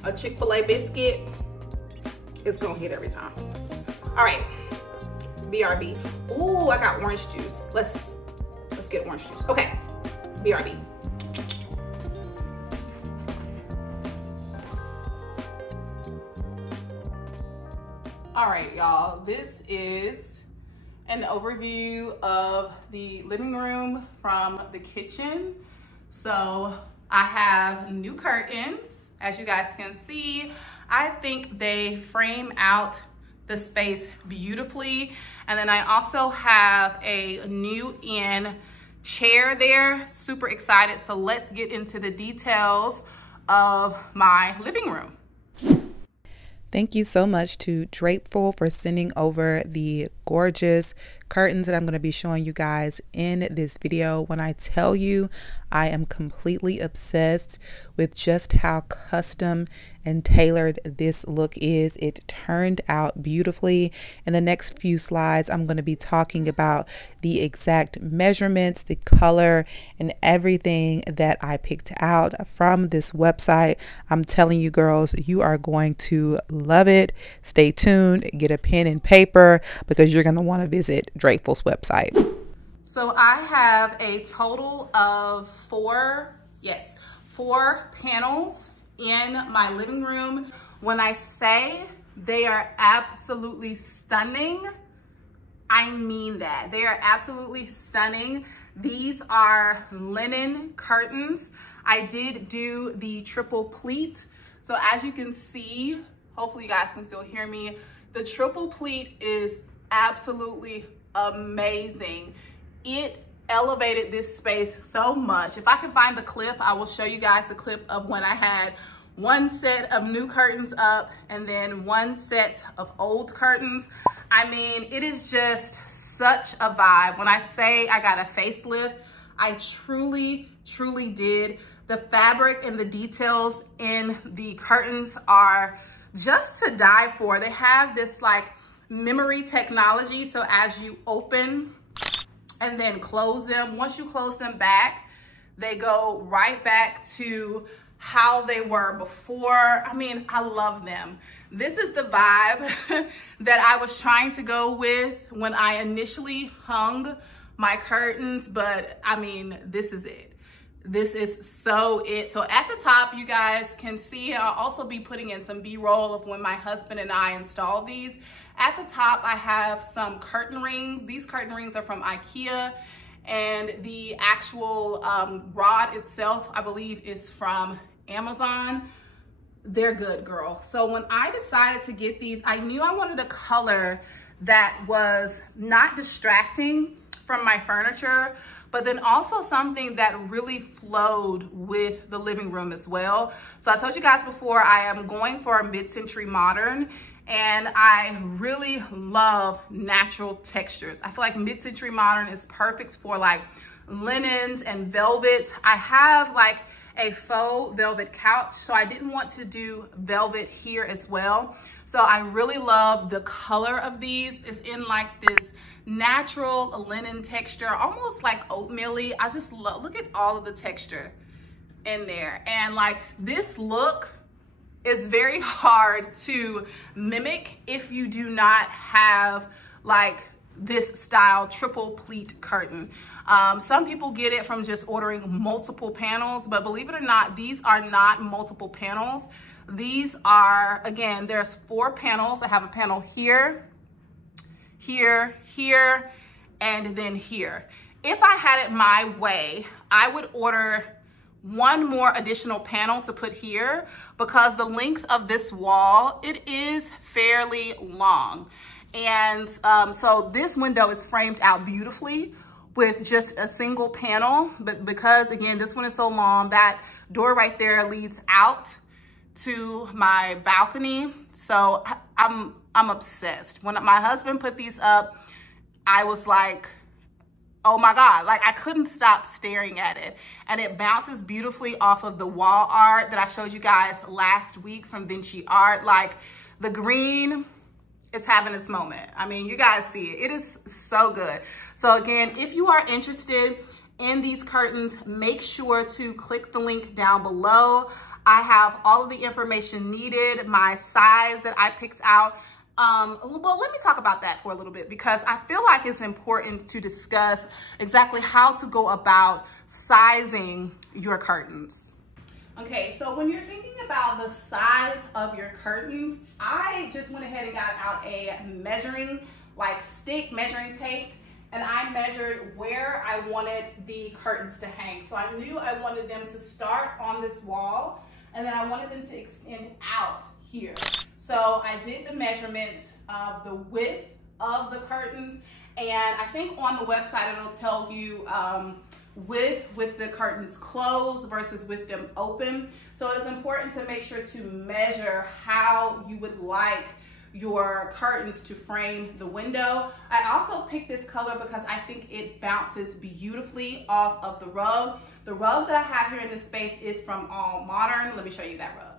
A Chick-fil-A biscuit is going to hit every time. All right, BRB. Ooh, I got orange juice. Let's get orange juice. Okay, BRB. All right, y'all, this is an overview of the living room from the kitchen. So I have new curtains. As you guys can see, I think they frame out the space beautifully. And then I also have a new chair there. Super excited. So let's get into the details of my living room. Thank you so much to Drapeful for sending over the gorgeous curtains that I'm going to be showing you guys in this video. When I tell you I am completely obsessed with just how custom and tailored this look is. It turned out beautifully. In the next few slides, I'm going to be talking about the exact measurements, the color, and everything that I picked out from this website. I'm telling you girls, you are going to love it. Stay tuned, get a pen and paper, because you're going to want to visit Drapeful's website. So I have a total of four panels in my living room. When I say they are absolutely stunning, I mean that. They are absolutely stunning. These are linen curtains. I did do the triple pleat. So as you can see, hopefully you guys can still hear me, the triple pleat is absolutely amazing. It elevated this space so much. If I can find the clip, I will show you guys the clip of when I had one set of new curtains up and then one set of old curtains. I mean, it is just such a vibe. When I say I got a facelift, I truly, truly did. The fabric and the details in the curtains are just to die for. They have this like memory technology. So as you open and then close them, once you close them back, they go right back to how they were before. I mean, I love them. This is the vibe that I was trying to go with when I initially hung my curtains, but I mean, this is it. This is so it. So at the top, you guys can see, I'll also be putting in some B-roll of when my husband and I installed these. At the top, I have some curtain rings. These curtain rings are from IKEA, and the actual rod itself, I believe, is from Amazon. They're good, girl. So when I decided to get these, I knew I wanted a color that was not distracting from my furniture, but then also something that really flowed with the living room as well. So I told you guys before, I am going for a mid-century modern, and I really love natural textures. I feel like mid-century modern is perfect for like linens and velvets. I have like a faux velvet couch, so I didn't want to do velvet here as well. So I really love the color of these. It's in like this natural linen texture, almost like oatmeal-y. I just love, look at all of the texture in there. And like this look is very hard to mimic if you do not have like this style triple pleat curtain. Some people get it from just ordering multiple panels, but believe it or not, these are not multiple panels. These are, again, there's 4 panels. I have a panel here, here, here, and then here. If I had it my way, I would order one more additional panel to put here, because the length of this wall, it is fairly long. And so this window is framed out beautifully with just a single panel, but because again, this one is so long, that door right there leads out to my balcony. So I'm obsessed. When my husband put these up, I was like, oh my God, like I couldn't stop staring at it. And it bounces beautifully off of the wall art that I showed you guys last week from Vinci Art. Like the green, it's having its moment. I mean, you guys see it. It is so good. So again, if you are interested in these curtains, make sure to click the link down below. I have all of the information needed, my size that I picked out. Well, let me talk about that for a little bit, because I feel like it's important to discuss exactly how to go about sizing your curtains. Okay, so when you're thinking about the size of your curtains, I just went ahead and got out a measuring, like stick measuring tape, and I measured where I wanted the curtains to hang. So I knew I wanted them to start on this wall, and then I wanted them to extend out here. So I did the measurements of the width of the curtains, and I think on the website it'll tell you width with the curtains closed versus with them open. So it's important to make sure to measure how you would like your curtains to frame the window. I also picked this color because I think it bounces beautifully off of the rug. The rug that I have here in this space is from All Modern. Let me show you that rug.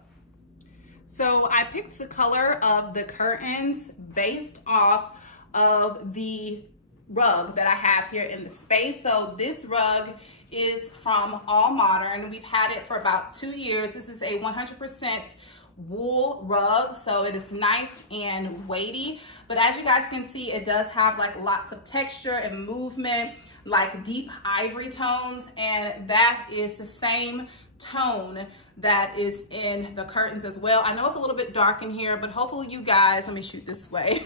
So I picked the color of the curtains based off of the rug that I have here in the space. So this rug is from All Modern. We've had it for about 2 years. This is a 100% wool rug, so it is nice and weighty. But as you guys can see, it does have like lots of texture and movement, like deep ivory tones, and that is the same tone that is in the curtains as well. I know it's a little bit dark in here, but hopefully you guys, let me shoot this way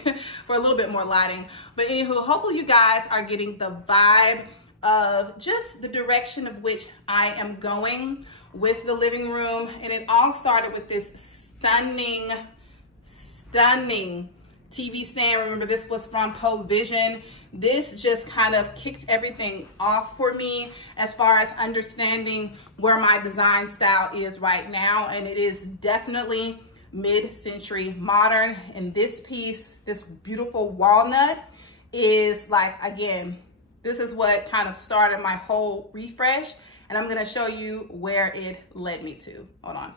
for a little bit more lighting. But anywho, hopefully you guys are getting the vibe of just the direction of which I am going with the living room. And it all started with this stunning TV stand. Remember, this was from Poe Vision. This just kind of kicked everything off for me as far as understanding where my design style is right now. And it is definitely mid-century modern. And this piece, this beautiful walnut, is like, again, this is what kind of started my whole refresh. And I'm gonna show you where it led me to. Hold on.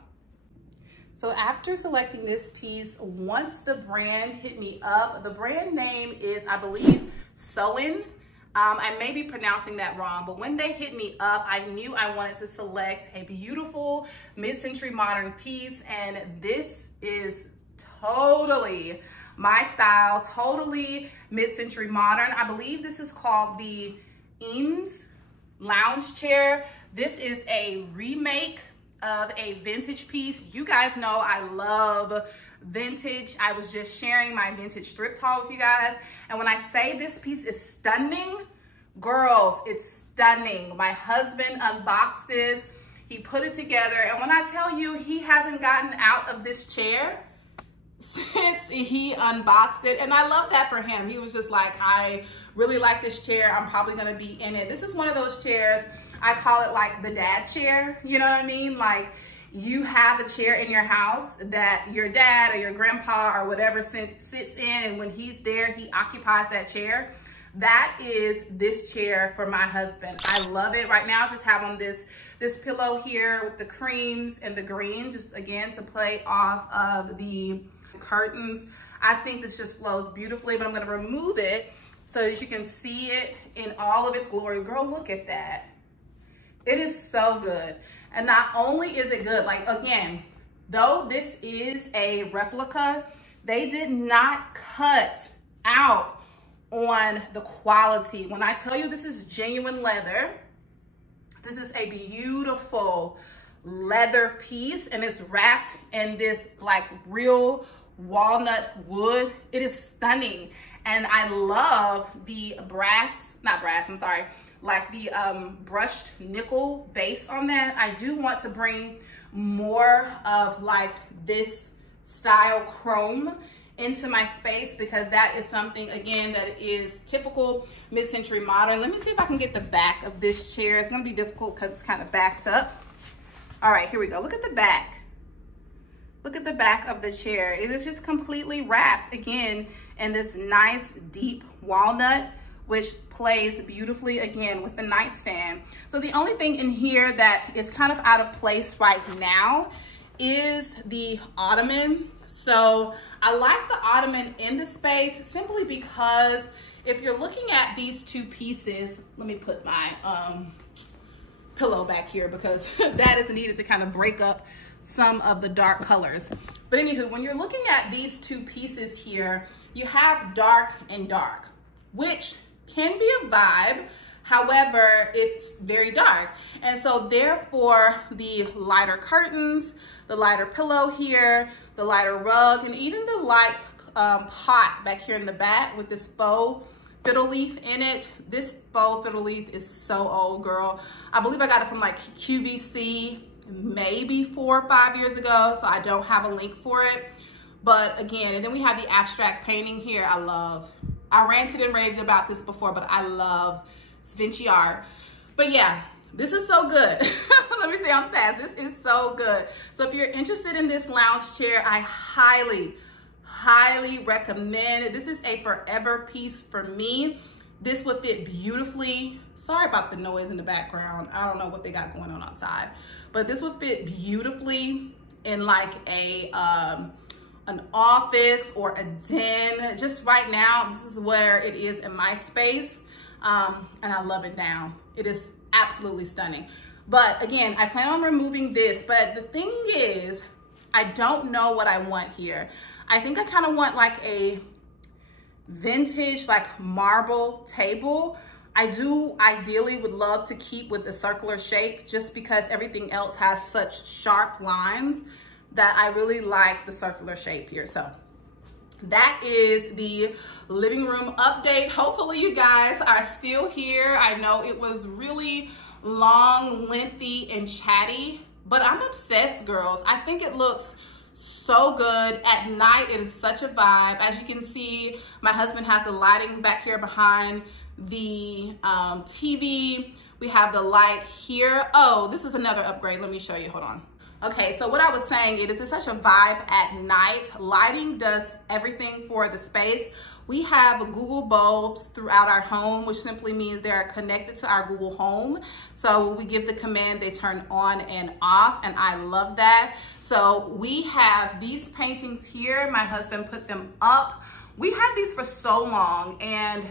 So after selecting this piece, once the brand hit me up, the brand name is, I believe, Sohnne. I may be pronouncing that wrong, but when they hit me up, I knew I wanted to select a beautiful mid-century modern piece, and this is totally my style, totally mid-century modern. I believe this is called the Eames lounge chair. This is a remake of a vintage piece. You guys know I love vintage. I was just sharing my vintage thrift haul with you guys, and when I say this piece is stunning, girls, it's stunning. My husband unboxed this, he put it together, and when I tell you he hasn't gotten out of this chair since he unboxed it, and I love that for him. He was just like, I really like this chair, I'm probably gonna be in it. This is one of those chairs, I call it like the dad chair, you know what I mean? Like, you have a chair in your house that your dad or your grandpa or whatever sits in, and when he's there, he occupies that chair. That is this chair for my husband. I love it. Right now, I just have on this pillow here with the creams and the green, just again to play off of the curtains. I think this just flows beautifully, but I'm gonna remove it so that you can see it in all of its glory. Girl, look at that. It is so good. And not only is it good, like again, though this is a replica, they did not cut out on the quality. When I tell you this is genuine leather, this is a beautiful leather piece, and it's wrapped in this like real walnut wood. It is stunning. And I love the like the brushed nickel base on that. I do want to bring more of like this style chrome into my space, because that is something, again, that is typical mid-century modern. Let me see if I can get the back of this chair. It's gonna be difficult because it's kind of backed up. All right, here we go. Look at the back. Look at the back of the chair. It is just completely wrapped, again, in this nice deep walnut, which plays beautifully, again, with the nightstand. So the only thing in here that is kind of out of place right now is the ottoman. So I like the ottoman in the space simply because if you're looking at these two pieces, let me put my pillow back here because that is needed to kind of break up some of the dark colors. But anywho, when you're looking at these two pieces here, you have dark and dark, which can be a vibe. However, it's very dark. And so therefore the lighter curtains, the lighter pillow here, the lighter rug, and even the light pot back here in the back with this faux fiddle leaf in it. This faux fiddle leaf is so old, girl. I believe I got it from like QVC maybe 4 or 5 years ago, so I don't have a link for it. But again, and then we have the abstract painting here. I ranted and raved about this before, but I love Vinci art. But yeah, this is so good. Let me say I'm fast. This is so good. So if you're interested in this lounge chair, I highly, highly recommend it. This is a forever piece for me. This would fit beautifully. Sorry about the noise in the background. I don't know what they got going on outside, but this would fit beautifully in like a an office or a den. Just right now, this is where it is in my space, and I love it now. It is absolutely stunning. But again, I plan on removing this, but the thing is, I don't know what I want here. I think I kind of want like a vintage, like marble table. I do ideally would love to keep with a circular shape just because everything else has such sharp lines that I really like the circular shape here. So that is the living room update. Hopefully you guys are still here. I know it was really long, lengthy, and chatty, but I'm obsessed, girls. I think it looks so good at night. It is such a vibe. As you can see, my husband has the lighting back here behind the TV. We have the light here. Oh, this is another upgrade. Let me show you, hold on. Okay, so what I was saying, it is such a vibe at night. Lighting does everything for the space. We have Google bulbs throughout our home, which simply means they're connected to our Google Home. So when we give the command, they turn on and off, and I love that. So we have these paintings here. My husband put them up. We had these for so long, and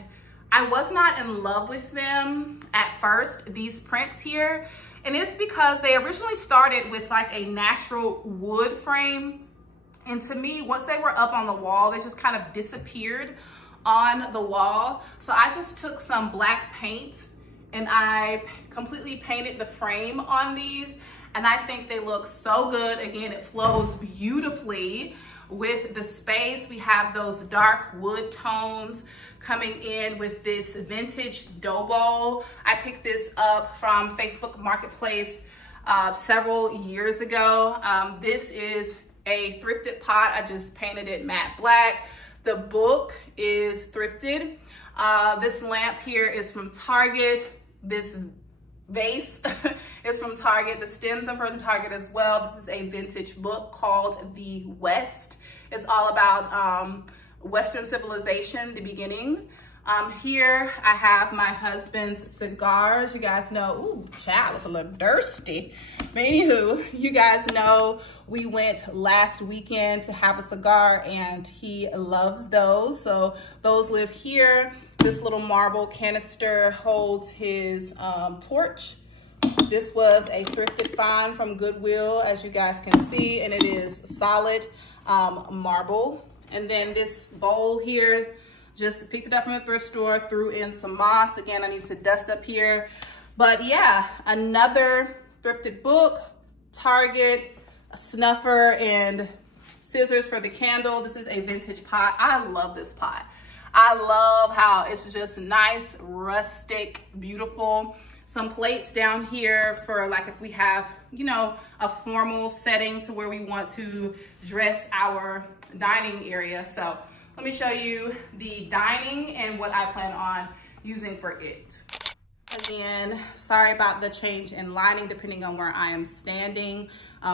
I was not in love with them at first, these prints here. And it's because they originally started with like a natural wood frame. And to me, once they were up on the wall, they just kind of disappeared on the wall. So I just took some black paint and I completely painted the frame on these. And I think they look so good. Again, it flows beautifully with the space. We have those dark wood tones coming in with this vintage dough bowl. I picked this up from Facebook Marketplace several years ago. This is a thrifted pot. I just painted it matte black. The book is thrifted. This lamp here is from Target. This vase is from Target. The stems are from Target as well. This is a vintage book called The West. It's all about Western civilization, the beginning. Here I have my husband's cigars. You guys know, ooh, child, it's a little thirsty. But anywho, you guys know we went last weekend to have a cigar and he loves those. So those live here. This little marble canister holds his torch. This was a thrifted find from Goodwill, as you guys can see, and it is solid marble. And then this bowl here, just picked it up from the thrift store, threw in some moss. Again, I need to dust up here. But yeah, another thrifted book, Target, a snuffer, and scissors for the candle. This is a vintage pot. I love this pot. I love how it's just nice, rustic, beautiful. Some plates down here for like if we have, you know, a formal setting to where we want to dress our dining area. So let me show you the dining and what I plan on using for it. Again, sorry about the change in lighting depending on where I am standing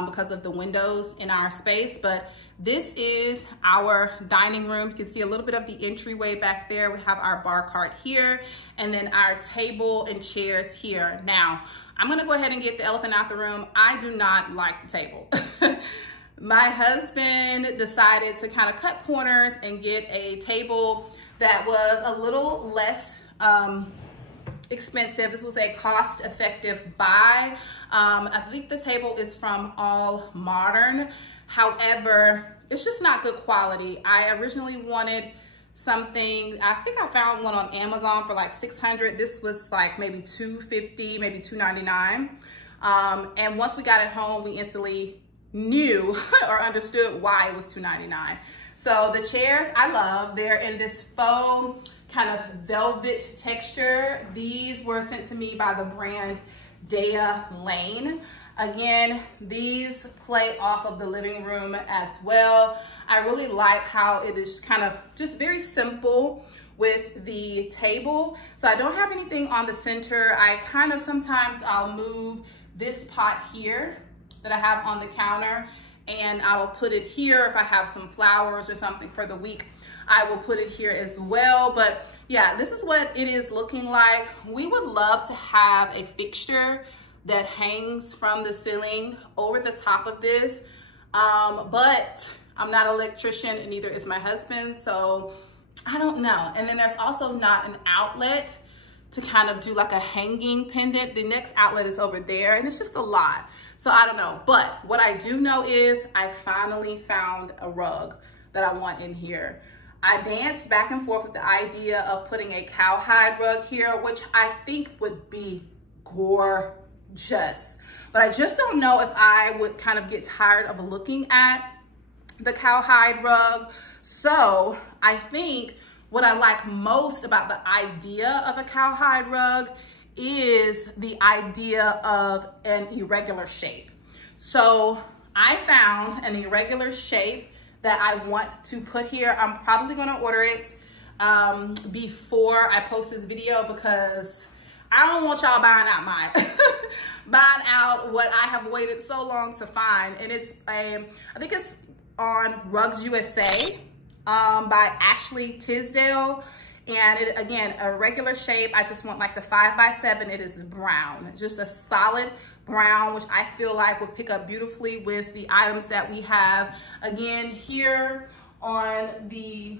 because of the windows in our space, but this is our dining room. You can see a little bit of the entryway back there. We have our bar cart here and then our table and chairs here. Now, I'm gonna go ahead and get the elephant out the room. I do not like the table. My husband decided to kind of cut corners and get a table that was a little less expensive. This was a cost-effective buy. I think the table is from All Modern. However, it's just not good quality. I originally wanted something, I think I found one on Amazon for like $600. This was like maybe $250, maybe $299. And once we got it home, we instantly knew or understood why it was $299. So the chairs I love. They're in this faux kind of velvet texture. These were sent to me by the brand Dea Lane. Again, these play off of the living room as well. I really like how it is kind of just very simple with the table. So I don't have anything on the center. I kind of sometimes I'll move this pot here that I have on the counter and I will put it here. If I have some flowers or something for the week, I will put it here as well. But yeah, this is what it is looking like. We would love to have a fixture that hangs from the ceiling over the top of this, but I'm not an electrician and neither is my husband, so I don't know. And then there's also not an outlet to kind of do like a hanging pendant. The next outlet is over there and it's just a lot. So I don't know, but what I do know is I finally found a rug that I want in here. I danced back and forth with the idea of putting a cowhide rug here, which I think would be gorgeous. But I just don't know if I would kind of get tired of looking at the cowhide rug. So I think what I like most about the idea of a cowhide rug is the idea of an irregular shape. So I found an irregular shape that I want to put here. I'm probably gonna order it before I post this video because I don't want y'all buying out buying out what I have waited so long to find. And it's I think it's on Rugs USA by Ashley Tisdale. And it, again, a regular shape. I just want like the 5x7. It is brown, just a solid brown, which I feel like would pick up beautifully with the items that we have. Again, here on the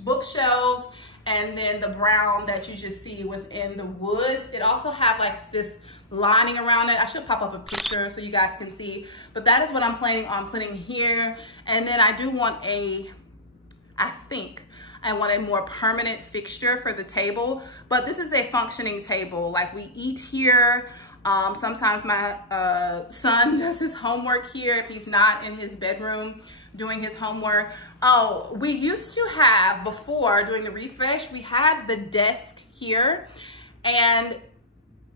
bookshelves and then the brown that you just see within the woods. It also have like this lining around it. I should pop up a picture so you guys can see, but that is what I'm planning on putting here. And then I do want I think I want a more permanent fixture for the table, but this is a functioning table. Like, we eat here. Sometimes my son does his homework here if he's not in his bedroom doing his homework. Oh, we used to have, before doing the refresh, we had the desk here, and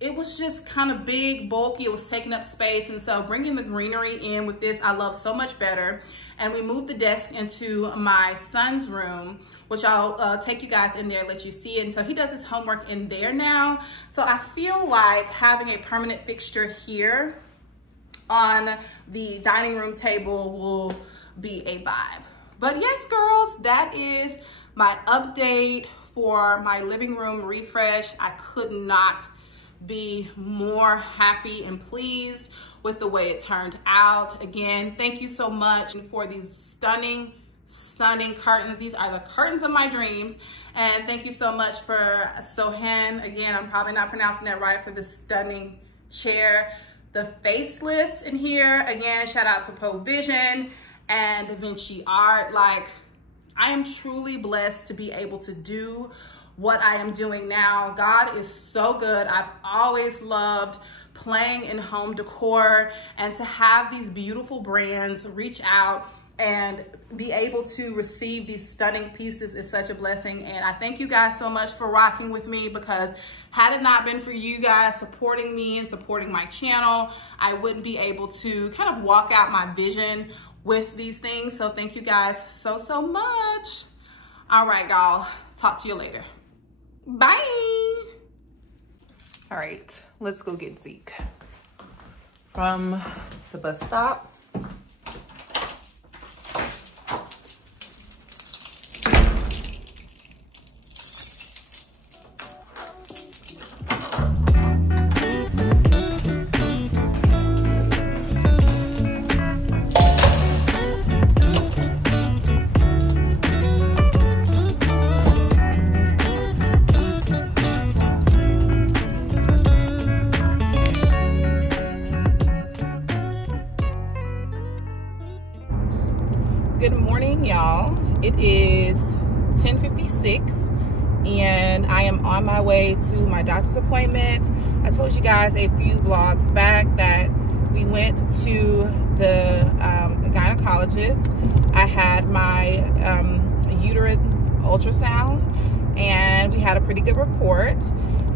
it was just kind of big, bulky. It was taking up space. And so bringing the greenery in with this, I love so much better. And we moved the desk into my son's room, which I'll take you guys in there and let you see it. And so he does his homework in there now. So I feel like having a permanent fixture here on the dining room table will be a vibe. But yes, girls, that is my update for my living room refresh. I could not be more happy and pleased with the way it turned out. Again, thank you so much for these stunning curtains. These are the curtains of my dreams. And thank you so much for Sohnne. Again, I'm probably not pronouncing that right, for this stunning chair. The facelift in here, again, shout out to Provision and Da Vinci Art. Like, I am truly blessed to be able to do what I am doing now. God is so good. I've always loved playing in home decor, and to have these beautiful brands reach out and be able to receive these stunning pieces is such a blessing. And I thank you guys so much for rocking with me, because had it not been for you guys supporting me and supporting my channel, I wouldn't be able to kind of walk out my vision with these things. So thank you guys so much. All right, y'all, talk to you later. Bye. All right, let's go get Zeke from the bus stop. Good morning, y'all. It is 10:56 and I am on my way to my doctor's appointment. I told you guys a few vlogs back that we went to the gynecologist. I had my uterine ultrasound and we had a pretty good report.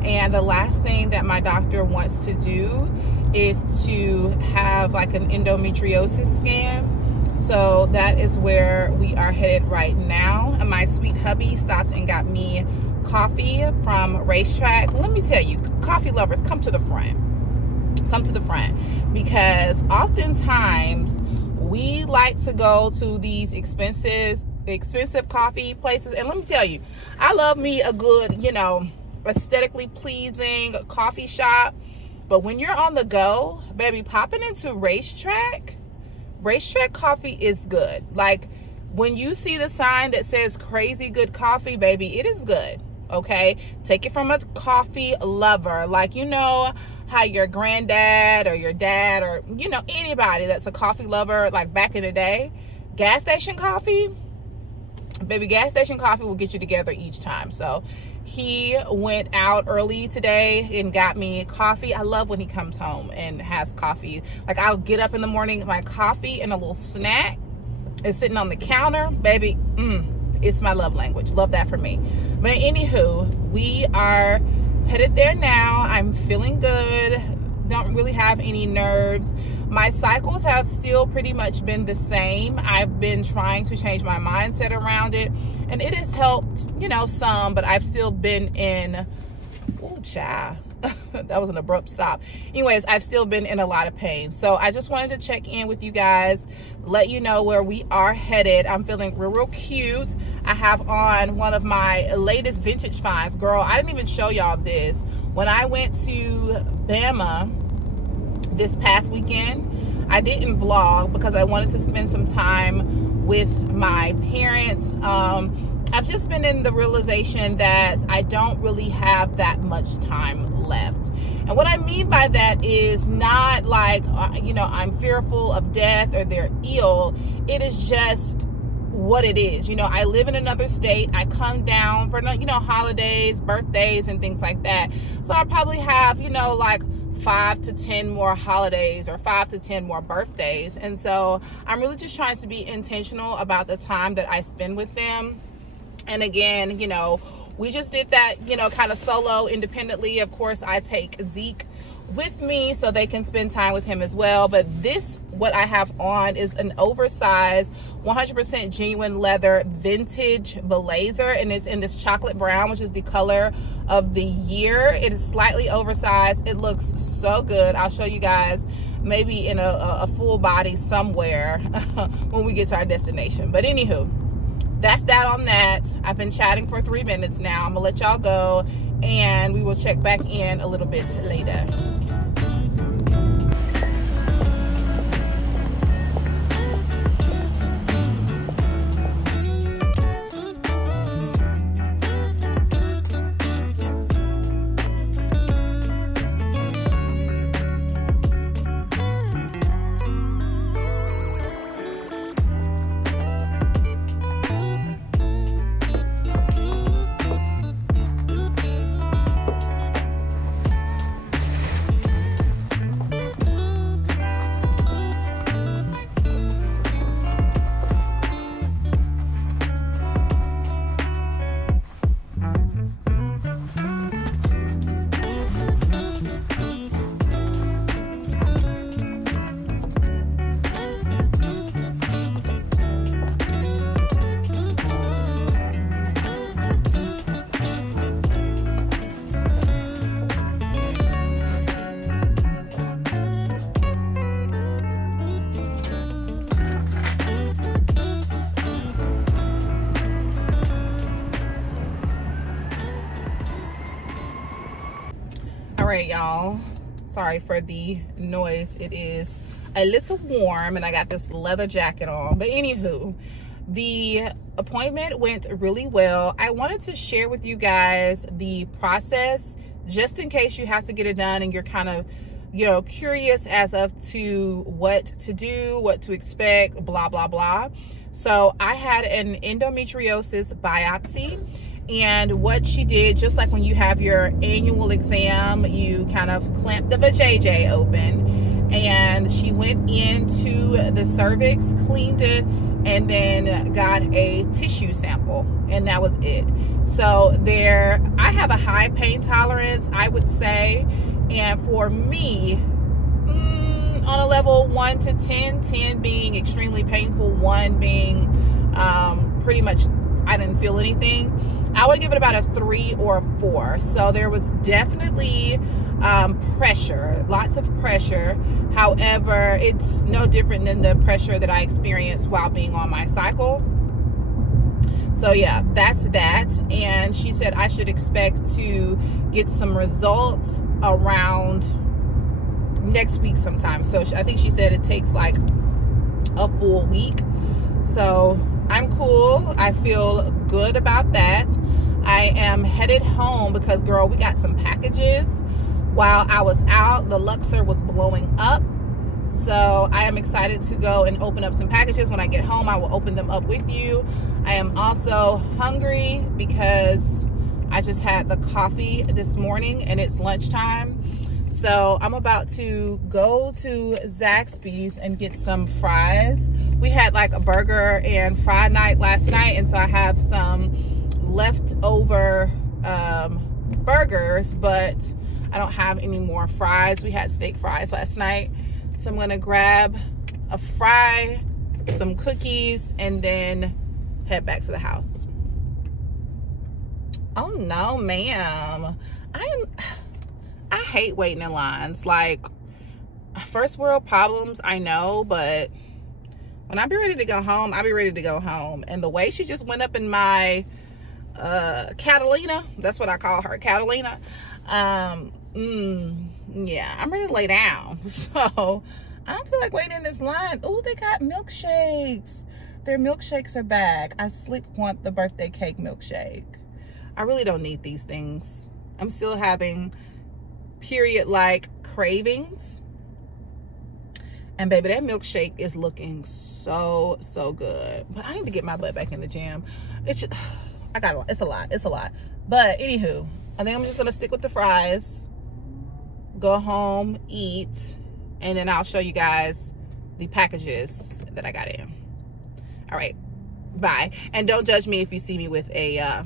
And the last thing that my doctor wants to do is to have like an endometriosis scan. So that is where we are headed right now. And my sweet hubby stopped and got me coffee from Racetrack. Let me tell you, coffee lovers, come to the front. Come to the front, because oftentimes we like to go to these expensive coffee places. And let me tell you, I love me a good, you know, aesthetically pleasing coffee shop. But when you're on the go, baby, popping into Racetrack coffee is good. Like, when you see the sign that says crazy good coffee, baby, it is good. Okay, take it from a coffee lover. Like, you know how your granddad or your dad or, you know, anybody that's a coffee lover, like back in the day, gas station coffee, baby, gas station coffee will get you together each time. So he went out early today and got me coffee. I love when he comes home and has coffee. Like, I'll get up in the morning, my coffee and a little snack is sitting on the counter. Baby, it's my love language. Love that for me. But anywho, we are headed there now. I'm feeling good. Don't really have any nerves. My cycles have still pretty much been the same. I've been trying to change my mindset around it, and it has helped, you know, some, but I've still been in, oh, child. That was an abrupt stop. Anyways, I've still been in a lot of pain. So I just wanted to check in with you guys, let you know where we are headed. I'm feeling real cute. I have on one of my latest vintage finds. Girl, I didn't even show y'all this. When I went to Eamea this past weekend, I didn't vlog because I wanted to spend some time with my parents. I've just been in the realization that I don't really have that much time left. And what I mean by that is not like, you know, I'm fearful of death or they're ill. It is just what it is. You know, I live in another state. I come down for, you know, holidays, birthdays, and things like that. So I'll probably have, you know, like 5 to 10 more holidays or 5 to 10 more birthdays. And so I'm really just trying to be intentional about the time that I spend with them. And again, you know, we just did that, you know, kind of solo, independently. Of course, I take Zeke with me so they can spend time with him as well. But this, what I have on, is an oversized 100% genuine leather vintage blazer, and it's in this chocolate brown, which is the color of the year. It is slightly oversized. It looks so good. I'll show you guys maybe in a full body somewhere when we get to our destination. But anywho, that's that on that. I've been chatting for 3 minutes now. I'm gonna let y'all go, and we will check back in a little bit later. Alright, y'all, sorry for the noise. It is a little warm and I got this leather jacket on. But anywho, the appointment went really well. I wanted to share with you guys the process just in case you have to get it done and you're kind of, you know, curious as of to what to do, what to expect, blah blah blah. So I had an endometriosis biopsy. And what she did, just like when you have your annual exam, you kind of clamp the vajayjay open, and she went into the cervix, cleaned it, and then got a tissue sample, and that was it. So there, I have a high pain tolerance, I would say, and for me, on a level 1 to 10, 10 being extremely painful, 1 being pretty much I didn't feel anything, I would give it about a 3 or a 4. So there was definitely pressure, lots of pressure. However, it's no different than the pressure that I experienced while being on my cycle. So yeah, that's that. And she said I should expect to get some results around next week sometime. So I think she said it takes like a full week. So I'm cool. I feel good about that. I am headed home because, girl, we got some packages. While I was out, the Luxor was blowing up. So I am excited to go and open up some packages. When I get home, I will open them up with you. I am also hungry because I just had the coffee this morning and it's lunchtime. So I'm about to go to Zaxby's and get some fries. We had like a burger and fry night last night, and so I have some leftover burgers, but I don't have any more fries. We had steak fries last night, so I'm gonna grab a fry, some cookies, and then head back to the house. Oh no, ma'am. I hate waiting in lines. Like, first world problems, I know, but when I be ready to go home, I be ready to go home. And the way she just went up in my Catalina, that's what I call her, Catalina. Yeah, I'm ready to lay down. So I don't feel like waiting in this line. Oh, they got milkshakes. Their milkshakes are back. I slick want the birthday cake milkshake. I really don't need these things. I'm still having period-like cravings. And baby, that milkshake is looking so good. But I need to get my butt back in the gym. It's just, it's a lot. But anywho, I think I'm just gonna stick with the fries, go home, eat, and then I'll show you guys the packages that I got in. All right, bye. And don't judge me if you see me with a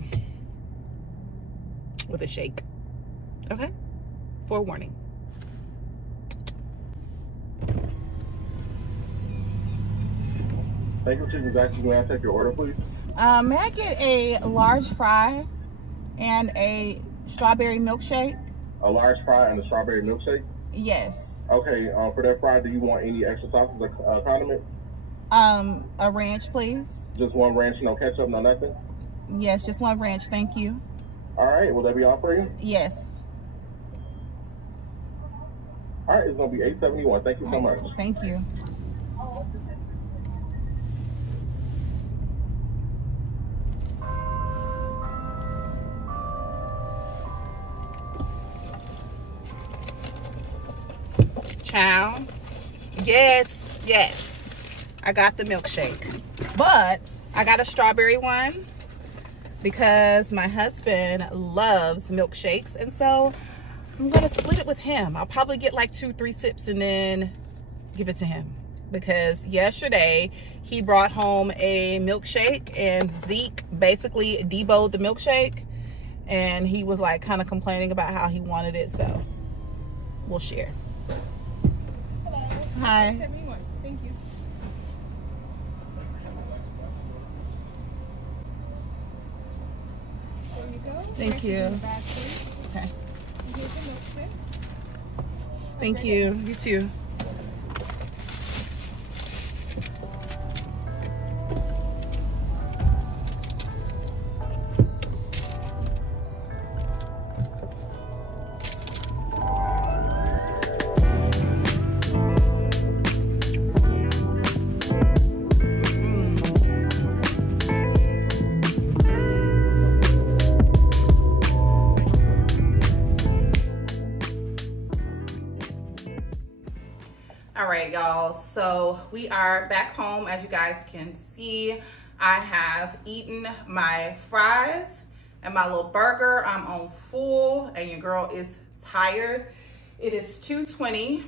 shake, okay? Forewarning. Thank you, Chicken Jackson. May I take your order, please? May I get a large fry and a strawberry milkshake? A large fry and a strawberry milkshake? Yes. Okay, for that fry, do you want any extra sauces or condiment? A ranch, please. Just one ranch, no ketchup, no nothing? Yes, just one ranch, thank you. All right, will that be all for you? Yes. All right, it's gonna be $8.71. Thank you so much. Thank you. Chow. Yes. I got the milkshake, but I got a strawberry one because my husband loves milkshakes, and so I'm gonna split it with him. I'll probably get like 2-3 sips and then give it to him, because yesterday he brought home a milkshake and Zeke basically deboed the milkshake, and he was like kind of complaining about how he wanted it, so we'll share. Hi. Thank you. There you go. Thank you. Okay. Here's the milkshake. Thank you. You too. All right, y'all, so we are back home. As you guys can see, I have eaten my fries and my little burger. I'm on full and your girl is tired. It is 2:20,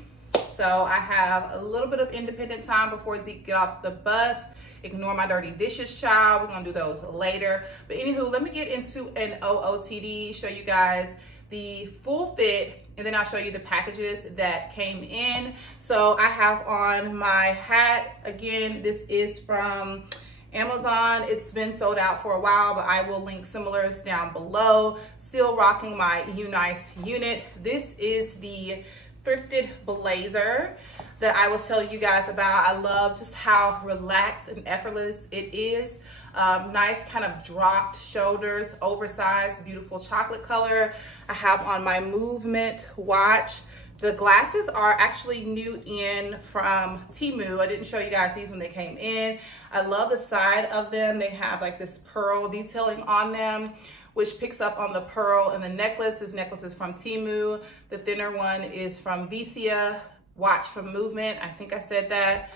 so I have a little bit of independent time before Zeke get off the bus. Ignore my dirty dishes, child. We're gonna do those later. But anywho, let me get into an OOTD, show you guys the full fit, and then I'll show you the packages that came in. So I have on my hat. Again, this is from Amazon. It's been sold out for a while, but I will link similars down below. Still rocking my UNice unit. This is the thrifted blazer that I was telling you guys about. I love just how relaxed and effortless it is. Nice kind of dropped shoulders, oversized, beautiful chocolate color. I have on my movement watch. The glasses are actually new in from Temu. I didn't show you guys these when they came in. I love the side of them. They have like this pearl detailing on them, which picks up on the pearl in the necklace. This necklace is from Temu. The thinner one is from Eamea. Watch from Movement. I think I said that.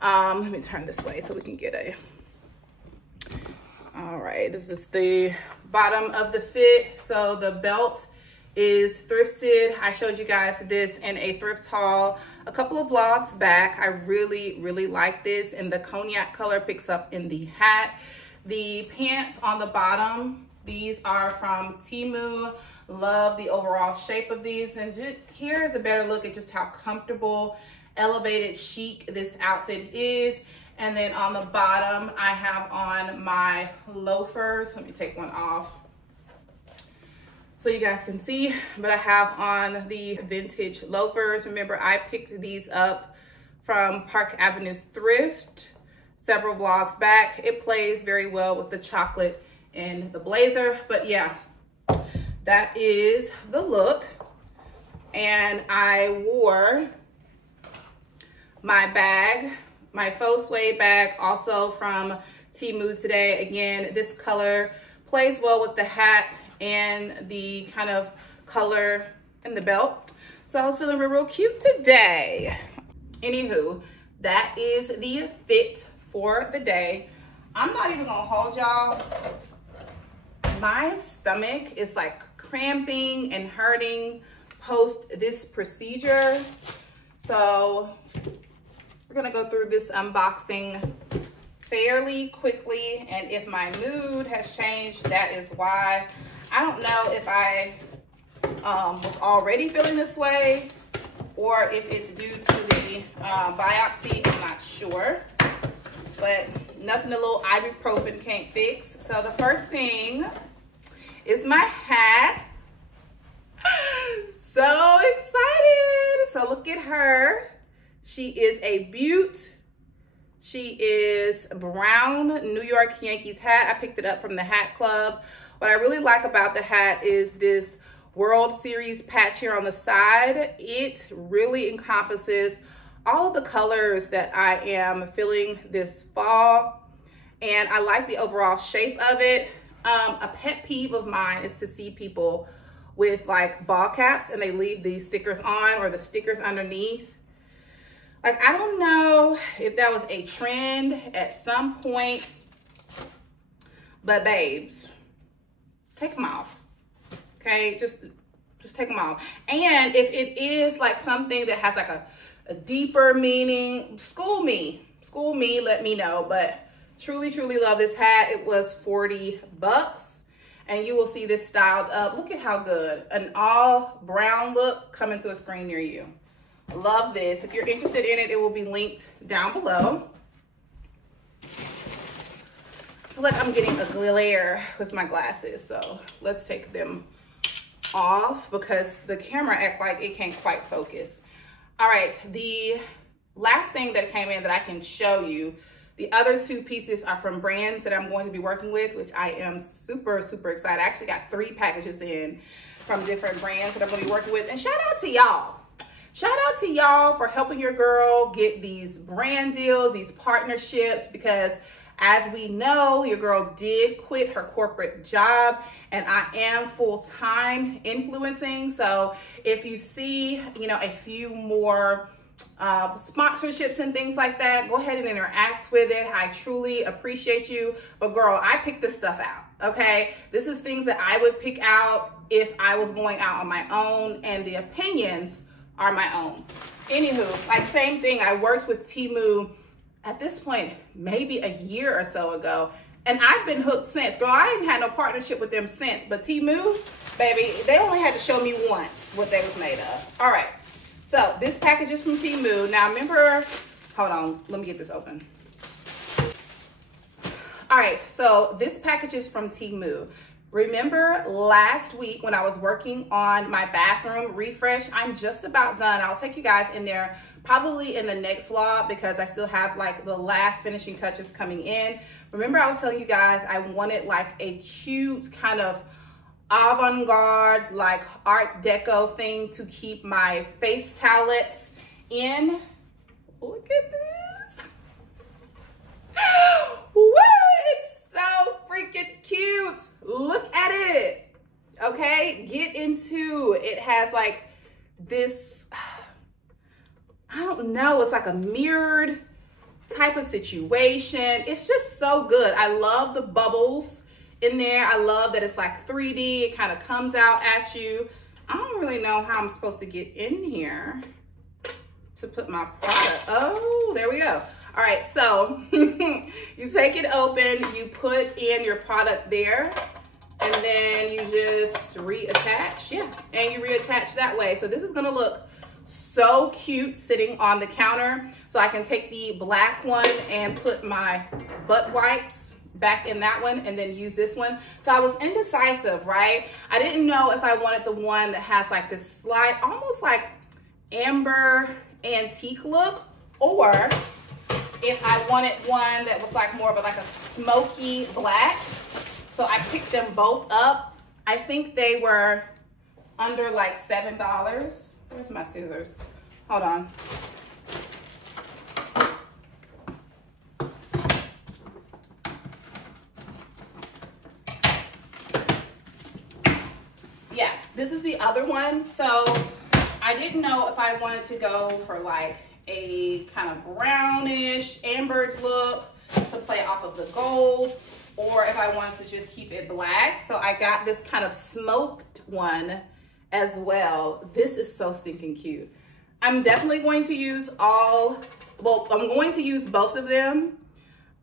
Let me turn this way so we can get a... All right, this is the bottom of the fit. So the belt is thrifted. I showed you guys this in a thrift haul a couple of vlogs back. I really like this, and the cognac color picks up in the hat. The pants on the bottom, these are from Temu. Love the overall shape of these, and just, here is a better look at just how comfortable, elevated, chic this outfit is. And then on the bottom, I have on my loafers. Let me take one off so you guys can see, but I have on the vintage loafers. Remember, I picked these up from Park Avenue Thrift several vlogs back. It plays very well with the chocolate and the blazer, but yeah, that is the look. And I wore my bag my faux suede bag, also from Temu today. Again, this color plays well with the hat and the kind of color in the belt. So I was feeling real cute today. Anywho, that is the fit for the day. I'm not even gonna hold y'all. My stomach is like cramping and hurting post this procedure. So we're gonna go through this unboxing fairly quickly. And if my mood has changed, that is why. I don't know if I was already feeling this way or if it's due to the biopsy, I'm not sure. But nothing a little ibuprofen can't fix. So the first thing is my hat. So excited. So look at her. She is a beaut. She is brown New York Yankees hat. I picked it up from the Hat Club. What I really like about the hat is this World Series patch here on the side. It really encompasses all of the colors that I am feeling this fall. And I like the overall shape of it. A pet peeve of mine is to see people with like ball caps and they leave these stickers on or the stickers underneath. Like, I don't know if that was a trend at some point, but babes, take them off, okay? Just take them off. And if it is like something that has like a deeper meaning, school me, let me know. But truly, truly love this hat. It was 40 bucks. And you will see this styled up. Look at how good. An all brown look coming to a screen near you. Love this. If you're interested in it, it will be linked down below. I feel like I'm getting a glare with my glasses, so let's take them off because the camera acts like it can't quite focus. All right, the last thing that came in that I can show you, the other two pieces are from brands that I'm going to be working with, which I am super, super excited. I actually got 3 packages in from different brands that I'm going to be working with. And shout out to y'all. Shout out to y'all for helping your girl get these brand deals, these partnerships, because as we know, your girl did quit her corporate job and I am full-time influencing. So if you see, you know, a few more sponsorships and things like that, go ahead and interact with it. I truly appreciate you. But girl, I picked this stuff out, okay? This is things that I would pick out if I was going out on my own, and the opinions are my own. Anywho, like same thing, I worked with Temu at this point, maybe a year or so ago, and I've been hooked since. Girl, I ain't had no partnership with them since, but Temu, baby, they only had to show me once what they was made of. All right, so this package is from Temu. Now remember, hold on, let me get this open. All right, so this package is from Temu. Remember last week when I was working on my bathroom refresh? I'm just about done. I'll take you guys in there probably in the next vlog because I still have like the last finishing touches coming in. Remember I was telling you guys I wanted like a cute kind of avant-garde like art deco thing to keep my face towelettes in. Look at this. Woo, it's so freaking cute. Look at it, okay? Get into it. It has like this, I don't know, it's like a mirrored type of situation. It's just so good. I love the bubbles in there. I love that it's like 3D. It kind of comes out at you. I don't really know how I'm supposed to get in here to put my product. Oh, there we go. All right, so you take it open, you put in your product there, and then you just reattach, yeah, and you reattach that way. So this is gonna look so cute sitting on the counter. So I can take the black one and put my butt wipes back in that one and then use this one. So I was indecisive, right? I didn't know if I wanted the one that has like this slight, almost like amber antique look, or if I wanted one that was like more of like a smoky black. So I picked them both up. I think they were under like $7. Where's my scissors? Hold on. This is the other one. So I didn't know if I wanted to go for like a kind of brownish, ambered look to play off of the gold, or if I wanted to just keep it black. So I got this kind of smoked one as well. This is so stinking cute. I'm definitely going to use I'm going to use both of them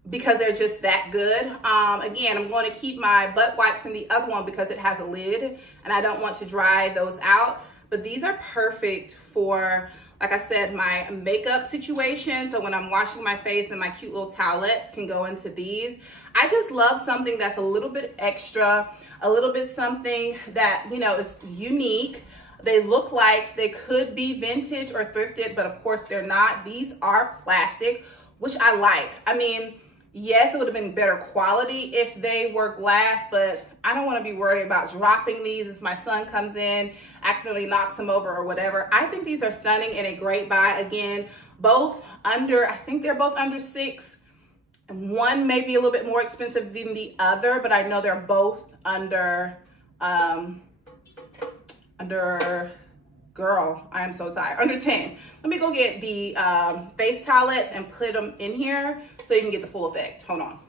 because they're just that good. Again, I'm going to keep my butt wipes in the other one because it has a lid and I don't want to dry those out. But these are perfect for, like I said, my makeup situation. So when I'm washing my face and my cute little towelettes can go into these. I just love something that's a little bit extra, a little bit something that, you know, is unique. They look like they could be vintage or thrifted, but of course they're not. These are plastic, which I like. I mean, yes, it would have been better quality if they were glass, but I don't want to be worried about dropping these if my son comes in, accidentally knocks them over or whatever. I think these are stunning and a great buy. Again, both under, I think they're both under $6. One may be a little bit more expensive than the other, but I know they're both under, girl, I am so tired, under 10. Let me go get the face towelettes and put them in here so you can get the full effect. Hold on.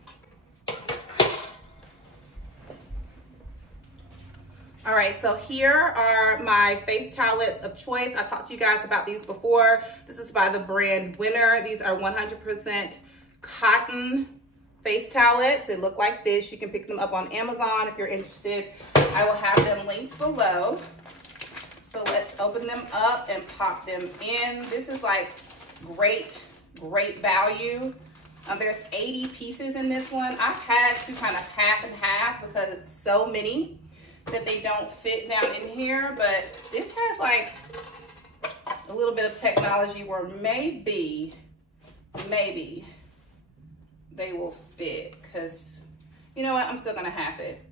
All right, so here are my face towelettes of choice. I talked to you guys about these before. This is by the brand Winner. These are 100% cotton face towelettes. They look like this. You can pick them up on Amazon if you're interested. I will have them linked below. So let's open them up and pop them in. This is like great value. There's 80 pieces in this one. I've had to kind of half and half because it's so many that they don't fit down in here. But this has like a little bit of technology where maybe they will fit, because you know what, I'm still gonna half it.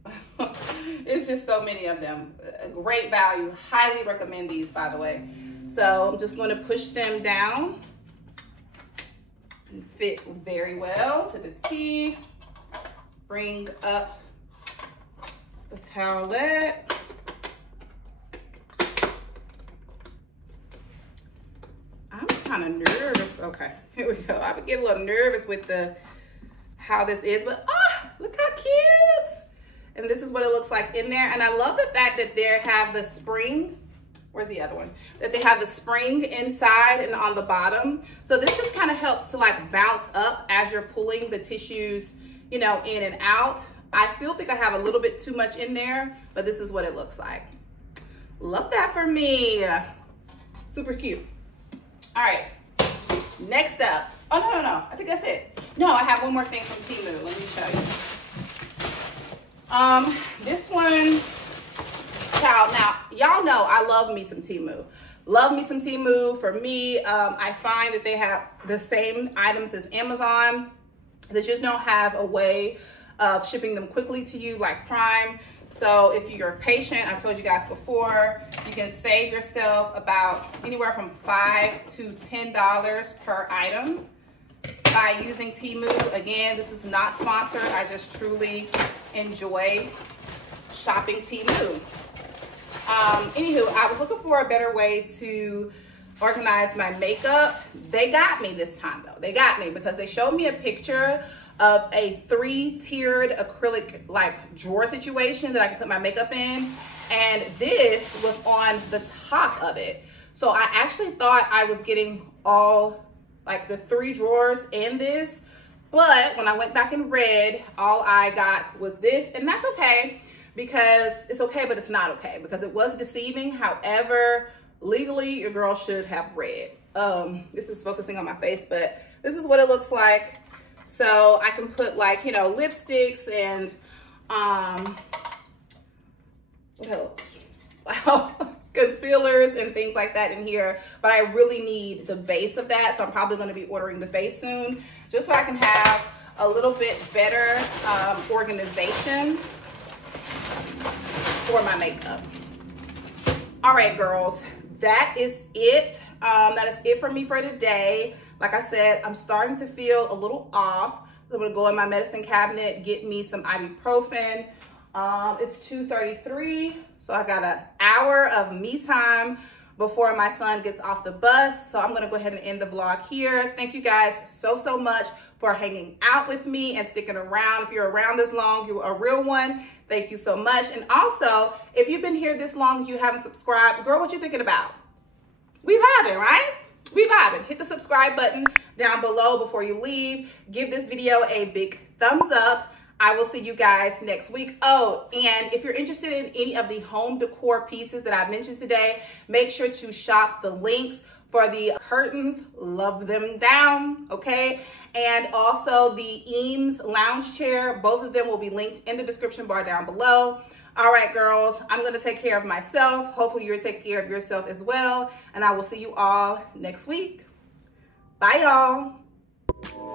It's just so many of them. Great value. Highly recommend these, by the way. So I'm just going to push them down. Fit very well to the T. Bring up the towelette. I'm kind of nervous. Okay, here we go. I would get a little nervous with how this is, but look how cute. And this is what it looks like in there. And I love the fact that they have the spring. Where's the other one? That they have the spring inside and on the bottom. So this just kind of helps to like bounce up as you're pulling the tissues, you know, in and out. I still think I have a little bit too much in there, but this is what it looks like. Love that for me. Super cute. All right, next up. Oh, no. I think that's it. No, I have one more thing from Temu. Let me show you. This one, child. Now, y'all know I love me some Temu. Love me some Temu. For me, I find that they have the same items as Amazon. They just don't have a way of shipping them quickly to you like Prime. So if you're patient, I told you guys before, you can save yourself about anywhere from $5 to $10 per item by using Temu. Again, this is not sponsored. I just truly enjoy shopping Temu. Anywho, I was looking for a better way to organize my makeup. They got me this time though. They got me because they showed me a picture of a 3-tiered acrylic like drawer situation that I can put my makeup in. And this was on the top of it. So I actually thought I was getting all like the 3 drawers in this, but when I went back and read, all I got was this, and that's okay, because it's okay, but it's not okay, because it was deceiving. However, legally, your girl should have read. This is focusing on my face, but this is what it looks like. So I can put like, you know, lipsticks and what else? Wow. Concealers and things like that in here, but I really need the base of that, so I'm probably going to be ordering the base soon, just so I can have a little bit better organization for my makeup. All right, girls, that is it. That is it for me for today. Like I said, I'm starting to feel a little off. So I'm gonna go in my medicine cabinet, get me some ibuprofen. It's 2:33. So So I got an hour of me time before my son gets off the bus. So I'm gonna go ahead and end the vlog here. Thank you guys so much for hanging out with me and sticking around. If you're around this long, you're a real one. Thank you so much. And also, if you've been here this long, you haven't subscribed, girl, what you thinking about? We vibing, right? We vibing. Hit the subscribe button down below before you leave. Give this video a big thumbs up. I will see you guys next week. Oh, and if you're interested in any of the home decor pieces that I mentioned today, make sure to shop the links for the curtains. Love them down, okay? And also the Eames lounge chair. Both of them will be linked in the description bar down below. All right, girls, I'm gonna take care of myself. Hopefully you're taking care of yourself as well. And I will see you all next week. Bye, y'all.